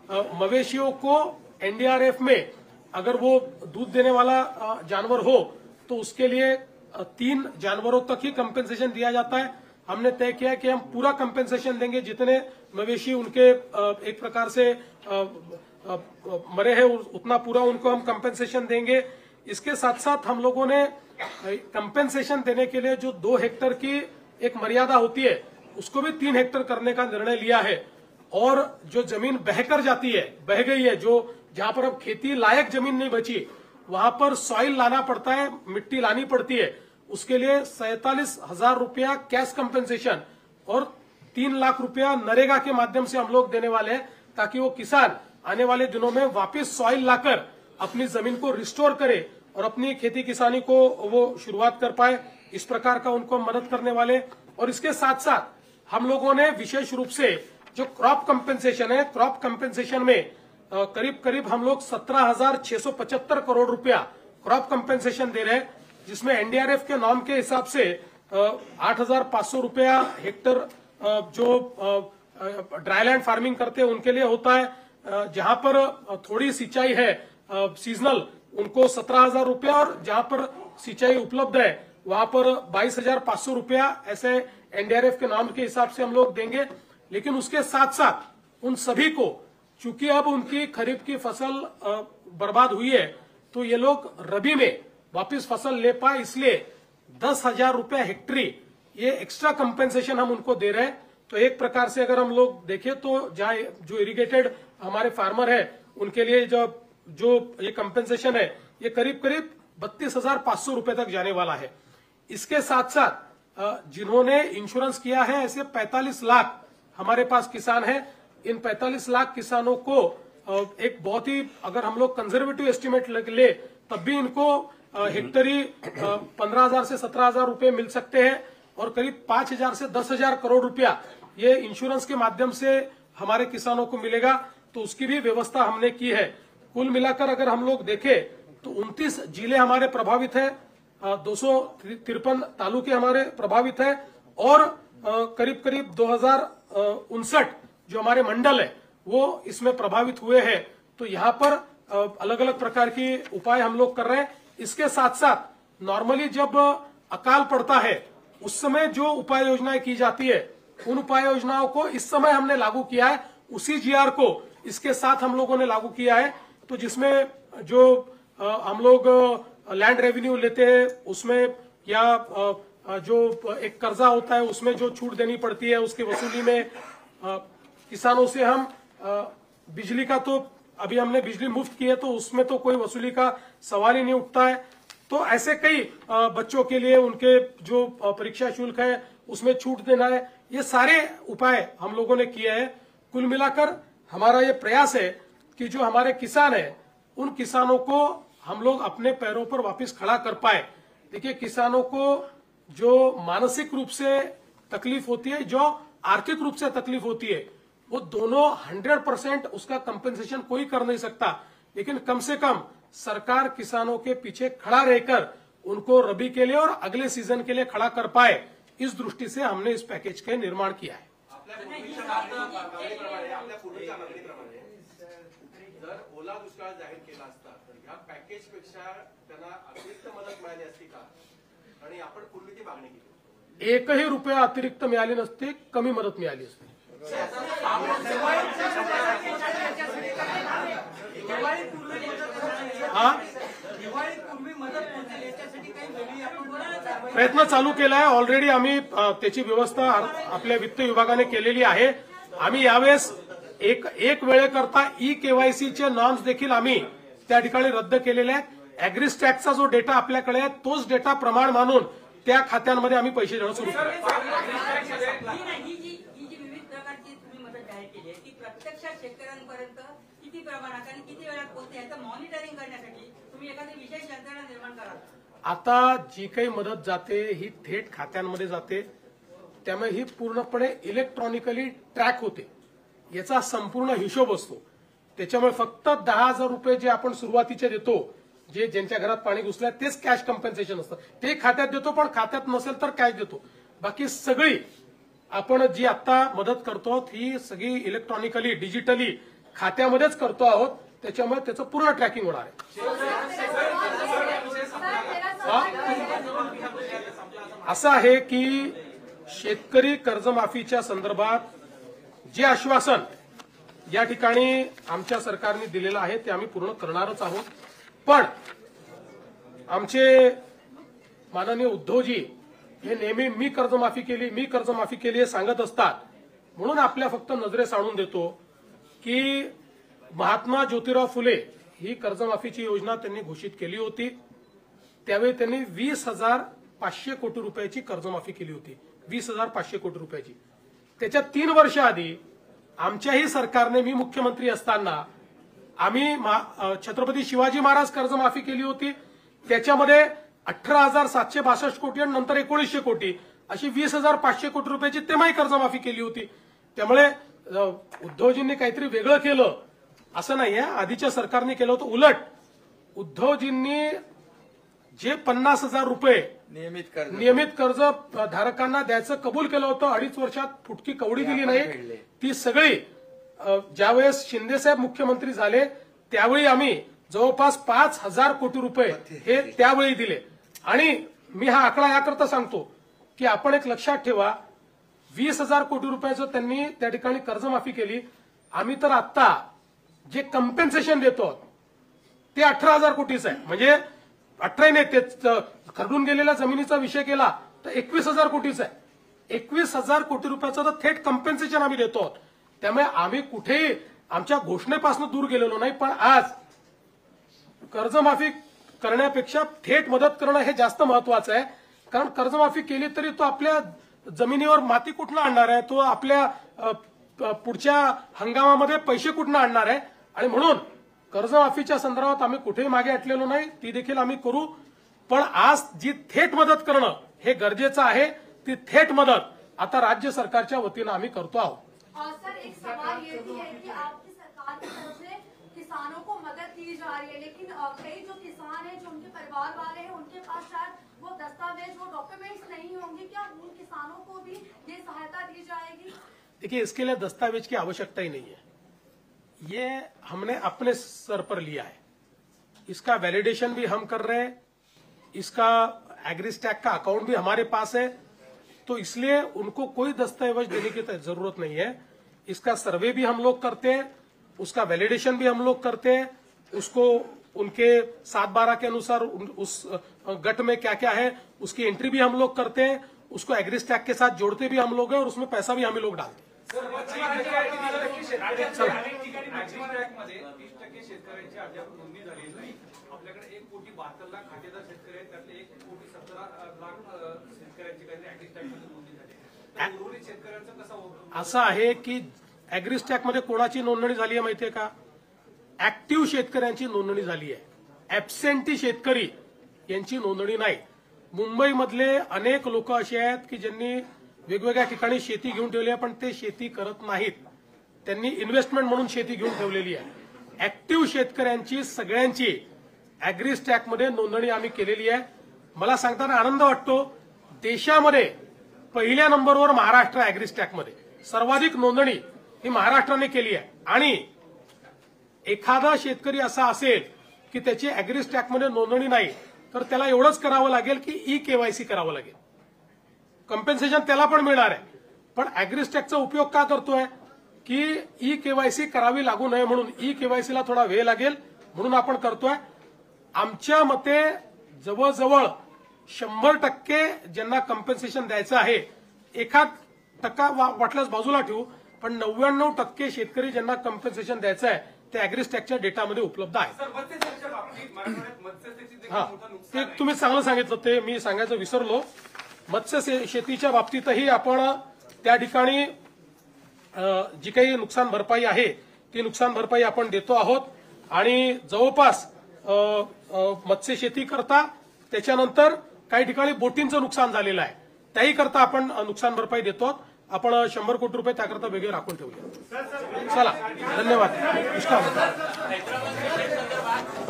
मवेशियों को एनडीआरएफ में अगर वो दूध देने वाला जानवर हो तो उसके लिए 3 जानवरों तक ही कंपेंसेशन दिया जाता है। हमने तय किया कि हम पूरा कंपेंसेशन देंगे, जितने मवेशी उनके एक प्रकार से मरे हैं उतना पूरा उनको हम कंपेंसेशन देंगे। इसके साथ साथ हम लोगों ने कंपेंसेशन देने के लिए जो 2 हेक्टेयर की एक मर्यादा होती है उसको भी 3 हेक्टेयर करने का निर्णय लिया है। और जो जमीन बहकर जाती है, बह गई है, जो जहां पर अब खेती लायक जमीन नहीं बची वहां पर सॉइल लाना पड़ता है, मिट्टी लानी पड़ती है, उसके लिए 47,000 रुपया कैश कंपेंसेशन और 3 लाख रुपया नरेगा के माध्यम से हम लोग देने वाले हैं, ताकि वो किसान आने वाले दिनों में वापस सॉइल लाकर अपनी जमीन को रिस्टोर करे और अपनी खेती किसानी को वो शुरुआत कर पाए। इस प्रकार का उनको मदद करने वाले। और इसके साथ साथ हम लोगों ने विशेष रूप से जो क्रॉप कंपेंसेशन है, क्रॉप कंपेंसेशन में करीब करीब हम लोग 17,675 करोड़ रुपया क्रॉप कंपेंसेशन दे रहे हैं, जिसमें एनडीआरएफ के नॉर्म के हिसाब से 8,500 रुपया हेक्टर जो ड्राईलैंड फार्मिंग करते हैं उनके लिए होता है। जहां पर थोड़ी सिंचाई है सीजनल उनको 17,000 रुपया, और जहां पर सिंचाई उपलब्ध है वहां पर 22,500 रुपया ऐसे एनडीआरएफ के नाम के हिसाब से हम लोग देंगे। लेकिन उसके साथ साथ उन सभी को, चूंकि अब उनकी खरीफ की फसल बर्बाद हुई है तो ये लोग रबी में वापस फसल ले पाए, इसलिए 10,000 रुपया हेक्टरी ये एक्स्ट्रा कंपेंसेशन हम उनको दे रहे हैं। तो एक प्रकार से अगर हम लोग देखें तो जहां जो इरिगेटेड हमारे फार्मर है उनके लिए जो ये कंपेंसेशन है ये करीब करीब 32,500 रुपए तक जाने वाला है। इसके साथ साथ जिन्होंने इंश्योरेंस किया है ऐसे 45 लाख हमारे पास किसान हैं। इन 45 लाख किसानों को एक बहुत ही, अगर हम लोग कंजर्वेटिव एस्टिमेट ले तब भी इनको हेक्टरी 15,000 से 17,000 रुपए मिल सकते हैं, और करीब 5,000 से 10,000 करोड़ रुपया ये इंश्योरेंस के माध्यम से हमारे किसानों को मिलेगा। तो उसकी भी व्यवस्था हमने की है। कुल मिलाकर अगर हम लोग देखें तो 29 जिले हमारे प्रभावित है, 253 तालुके हमारे प्रभावित है, और करीब करीब 2059 जो हमारे मंडल है वो इसमें प्रभावित हुए हैं। तो यहाँ पर अलग अलग प्रकार की उपाय हम लोग कर रहे हैं। इसके साथ साथ नॉर्मली जब अकाल पड़ता है उस समय जो उपाय योजनाएं की जाती है उन उपाय योजनाओं को इस समय हमने लागू किया है, उसी जीआर को इसके साथ हम लोगों ने लागू किया है। तो जिसमें जो हम लोग लैंड रेवेन्यू लेते हैं उसमें, या जो एक कर्जा होता है उसमें जो छूट देनी पड़ती है उसकी वसूली में, किसानों से हम बिजली का, तो अभी हमने बिजली मुफ्त की है तो उसमें तो कोई वसूली का सवाल ही नहीं उठता है। तो ऐसे कई बच्चों के लिए उनके जो परीक्षा शुल्क है उसमें छूट देना है, ये सारे उपाय हम लोगों ने किए हैं। कुल मिलाकर हमारा ये प्रयास है कि जो हमारे किसान हैं उन किसानों को हम लोग अपने पैरों पर वापस खड़ा कर पाए। देखिए, किसानों को जो मानसिक रूप से तकलीफ होती है, जो आर्थिक रूप से तकलीफ होती है, वो दोनों 100% उसका कंपेंसेशन कोई कर नहीं सकता, लेकिन कम से कम सरकार किसानों के पीछे खड़ा रहकर उनको रबी के लिए और अगले सीजन के लिए खड़ा कर पाए, इस दृष्टि से हमने इस पैकेज का निर्माण किया है। आपल्या पूर्वीच्या मागणीप्रमाणे जर ओला दुष्काळ जाहीर केला असता तर ह्या पॅकेजपेक्षा त्यांना अतिरिक्त मदत मिळाली असती का? आणि आपण पूर्वी ती मागणी केली, एकही रुपया अतिरिक्त मिळाली नसती, कमी मदत मिळाली असती। प्रयत्न चालू केला आहे, ऑलरेडी आम्ही त्याची व्यवस्था आपल्या वित्त विभागाने केलेली आहे। आम्ही यावेळेस एक वेळेकरता ई-केवायसीचे नॉर्म्स देखील आम्ही त्या ठिकाणी रद्द केलेले आहेत। ॲग्रीज टॅक्सचा जो डेटा आपल्याकडे आहे तोच डेटा प्रमाण मानून त्या खात्यांमध्ये आम्ही पैसे देणं सुरू केलं। प्रत्यक्षात शेतकऱ्यांपर्यंत किती प्रमाणात आणि किती वेळात पोहोचते याचं मॉनिटरिंग करण्यासाठी तुम्ही एखादी विशेष यंत्रणा निर्माण करा। आता जी काही मदत जाते ही थेट खात्यांमध्ये जाते, त्यामुळे ही पूर्णपणे इलेक्ट्रॉनिकली ट्रॅक होते, याचा संपूर्ण हिशोब असतो। त्याच्यामुळे फक्त 10,000 रुपये जे आपण सुरुवातीचे देतो, जे ज्यांच्या घरात पाणी घुसलंय तेच कॅश कंपेन्सेशन असतं, ते खात्यात देतो, पण खात्यात नसेल तर कॅश देतो। बाकी सगळी आपण जी आता मदत करतो ही सगळी इलेक्ट्रॉनिकली डिजिटली खात्यामध्येच करतो आहोत, त्याच्यामुळे त्याचं पूर्ण ट्रॅकिंग होणार आहे. असं आहे की शेतकरी कर्जमाफीच्या संदर्भात जे आश्वासन या ठिकाणी आमच्या सरकारने दिलेलं आहे ते आम्ही पूर्ण करणारच आहोत. पण आमचे माननीय उद्धवजी हे नेहमी मी कर्जमाफी केली हे सांगत असतात. म्हणून आपल्या फक्त नजरेस आणून देतो की महात्मा ज्योतिराव फुले ही कर्जमाफीची योजना त्यांनी घोषित केली होती. त्यावेळी त्यांनी 20,500 कोटी रुपयाची कर्जमाफी केली होती. 20,500 कोटी रुपयाची. त्याच्या 3 वर्ष आधी आमच्याही सरकारने, मी मुख्यमंत्री असताना आम्ही छत्रपती शिवाजी महाराज कर्जमाफी केली होती. त्याच्यामध्ये 18,762 कोटी आणि नंतर 1900 कोटी अशी 20,500 कोटी रुपयाची तेव्हाही कर्जमाफी केली होती. त्यामुळे उद्धवजींनी काहीतरी वेगळं केलं असं नाहीये. आधीच्या सरकारने केलं होतं उलट. उद्धवजींनी जे 50,000 रुपये नियमित कर्ज धारकांना द्यायचं कबूल केलं होतं, 2.5 वर्षात फुटकी कवडी दिली नाही. ती सगळी ज्यावेळेस शिंदेसाहेब मुख्यमंत्री झाले त्यावेळी आम्ही जवळपास 5,000 कोटी रुपये हे त्यावेळी दिले. आणि मी हा आकडा याकरता सांगतो की आपण एक लक्षात ठेवा, 20,000 कोटी रुपयाचं त्यांनी त्या ठिकाणी कर्जमाफी केली. आम्ही तर आता जे कम्पेन्सेशन देतो ते 18,000 कोटीच आहे. म्हणजे 18 नाही, ते खरडून गेलेल्या जमिनीचा विषय केला तर 21,000 कोटीच आहे. 21,000 कोटी रुपयाचं तर थेट कम्पेन्सेशन आम्ही देतो. त्यामुळे आम्ही कुठेही आमच्या घोषणेपासून दूर गेलेलो नाही. पण आज कर्जमाफी करण्यापेक्षा थेट मदत करणं हे जास्त महत्वाचं आहे. कारण कर्जमाफी केली तरी तो आपल्या जमिनीवर माती कुठनं आणणार आहे, तो आपल्या पुढच्या हंगामामध्ये पैसे कुठनं आणणार आहे. आणि म्हणून कर्जमाफीच्या संदर्भात आम्ही कुठेही मागे हटलेलो नाही, ती देखील आम्ही करू. पण आज जी थेट मदत करणं हे गरजेचं आहे, ती थेट मदत आता राज्य सरकारच्या वतीनं आम्ही करतो आहोत. सर, एक सवाल ये भी है कि आपकी सरकार की तरफ से किसानों को मदद दी जा रही है, लेकिन कई जो किसान हैं, जो उनके परिवार वाले हैं, उनके पास शायद वो दस्तावेज, वो डॉक्यूमेंट्स नहीं होंगे. क्या उन किसानों को भी ये सहायता दी जाएगी? देखिए, इसके लिए दस्तावेज की आवश्यकता ही नहीं है. ये हमने अपने सर पर लिया है. इसका वैलिडेशन भी हम कर रहे हैं. इसका एग्रीस्टैक का अकाउंट भी हमारे पास है. तो इसलिए उनको कोई दस्तावेज देने की जरूरत नहीं है. इसका सर्वे भी हम लोग करते हैं, उसका वैलिडेशन भी हम लोग करते हैं. उसको उनके 7/12 के अनुसार उस गट में क्या क्या है उसकी एंट्री भी हम लोग करते हैं. उसको एग्रीस्टैक के साथ जोड़ते भी हम लोग हैं और उसमें पैसा भी हम लोग डालते हैं. शेतकऱ्यांची अद्याप नोंदणी झालेली नाही. आपल्याकडे 1,72,00,000 खातेदार शेतकरी आहेत, त्यातले 1,17,00,000 शेतकऱ्यांची काही ऍग्रीस्टॅकमध्ये नोंदणी झाली. तर उर्वरित शेतकऱ्यांचं कसं होतं? असं आहे की ऍग्रीस्टॅकमध्ये कोणाची नोंदणी झाली आहे माहितीये का? ऍक्टिव्ह शेतकऱ्यांची नोंदणी झाली आहे. ऍबसेंटी शेतकरी यांची नोंदणी नाही. मुंबईमधले अनेक लोक असे आहेत की ज्यांनी वेगवेगळ्या ठिकाणी शेती घेऊन ठेवली आहे, पण ते शेती करत नाहीत. त्यांनी इन्व्हेस्टमेंट म्हणून शेती घेऊन ठेवलेली आहे. ऍक्टिव्ह शेतकऱ्यांची सगळ्यांची ऍग्रीस्टॅकमध्ये नोंदणी आम्ही केलेली आहे. मला सांगताना आनंद वाटतो, देशामध्ये पहिल्या नंबरवर महाराष्ट्र ऍग्रीस्टॅकमध्ये. सर्वाधिक नोंदणी ही महाराष्ट्राने केली आहे. आणि एखादा शेतकरी असा असेल की त्याची ऍग्रीस्टॅकमध्ये नोंदणी नाही, तर त्याला एवढंच करावं लागेल की ई-केवायसी करावं लागेल. कम्पेन्सेशन त्याला पण मिळणार आहे. पण ऍग्रीस्टॅकचा उपयोग का करतोय की ई-केवायसी करावी लागू नये म्हणून. ई-केवायसीला थोडा वेळ लागेल म्हणून आपण करतोय. आमच्या मते जवळजवळ 100% ज्यांना कम्पेन्सेशन द्यायचं आहे, 1% वाटल्यास बाजूला ठेवू, पण 99% शेतकरी ज्यांना कम्पेन्सेशन द्यायचं आहे ते ऍग्रीस्टॅकच्या डेटामध्ये उपलब्ध आहे. हा, ते तुम्ही चांगलं सांगितलं, ते मी सांगायचं विसरलो. मत्स्य शेतीच्या बाबतीतही आपण त्या ठिकाणी जी काही नुकसान भरपाई आहे ती नुकसान भरपाई आपण देतो आहोत. आणि जवळपास मत्स्य शेती करता त्याच्यानंतर काही ठिकाणी बोटींचं नुकसान झालेलं आहे, त्याही करता आपण नुकसान भरपाई देतो. आपण 100 कोटी रुपये त्याकरता वेगळे राखून ठेवले. चला, धन्यवाद.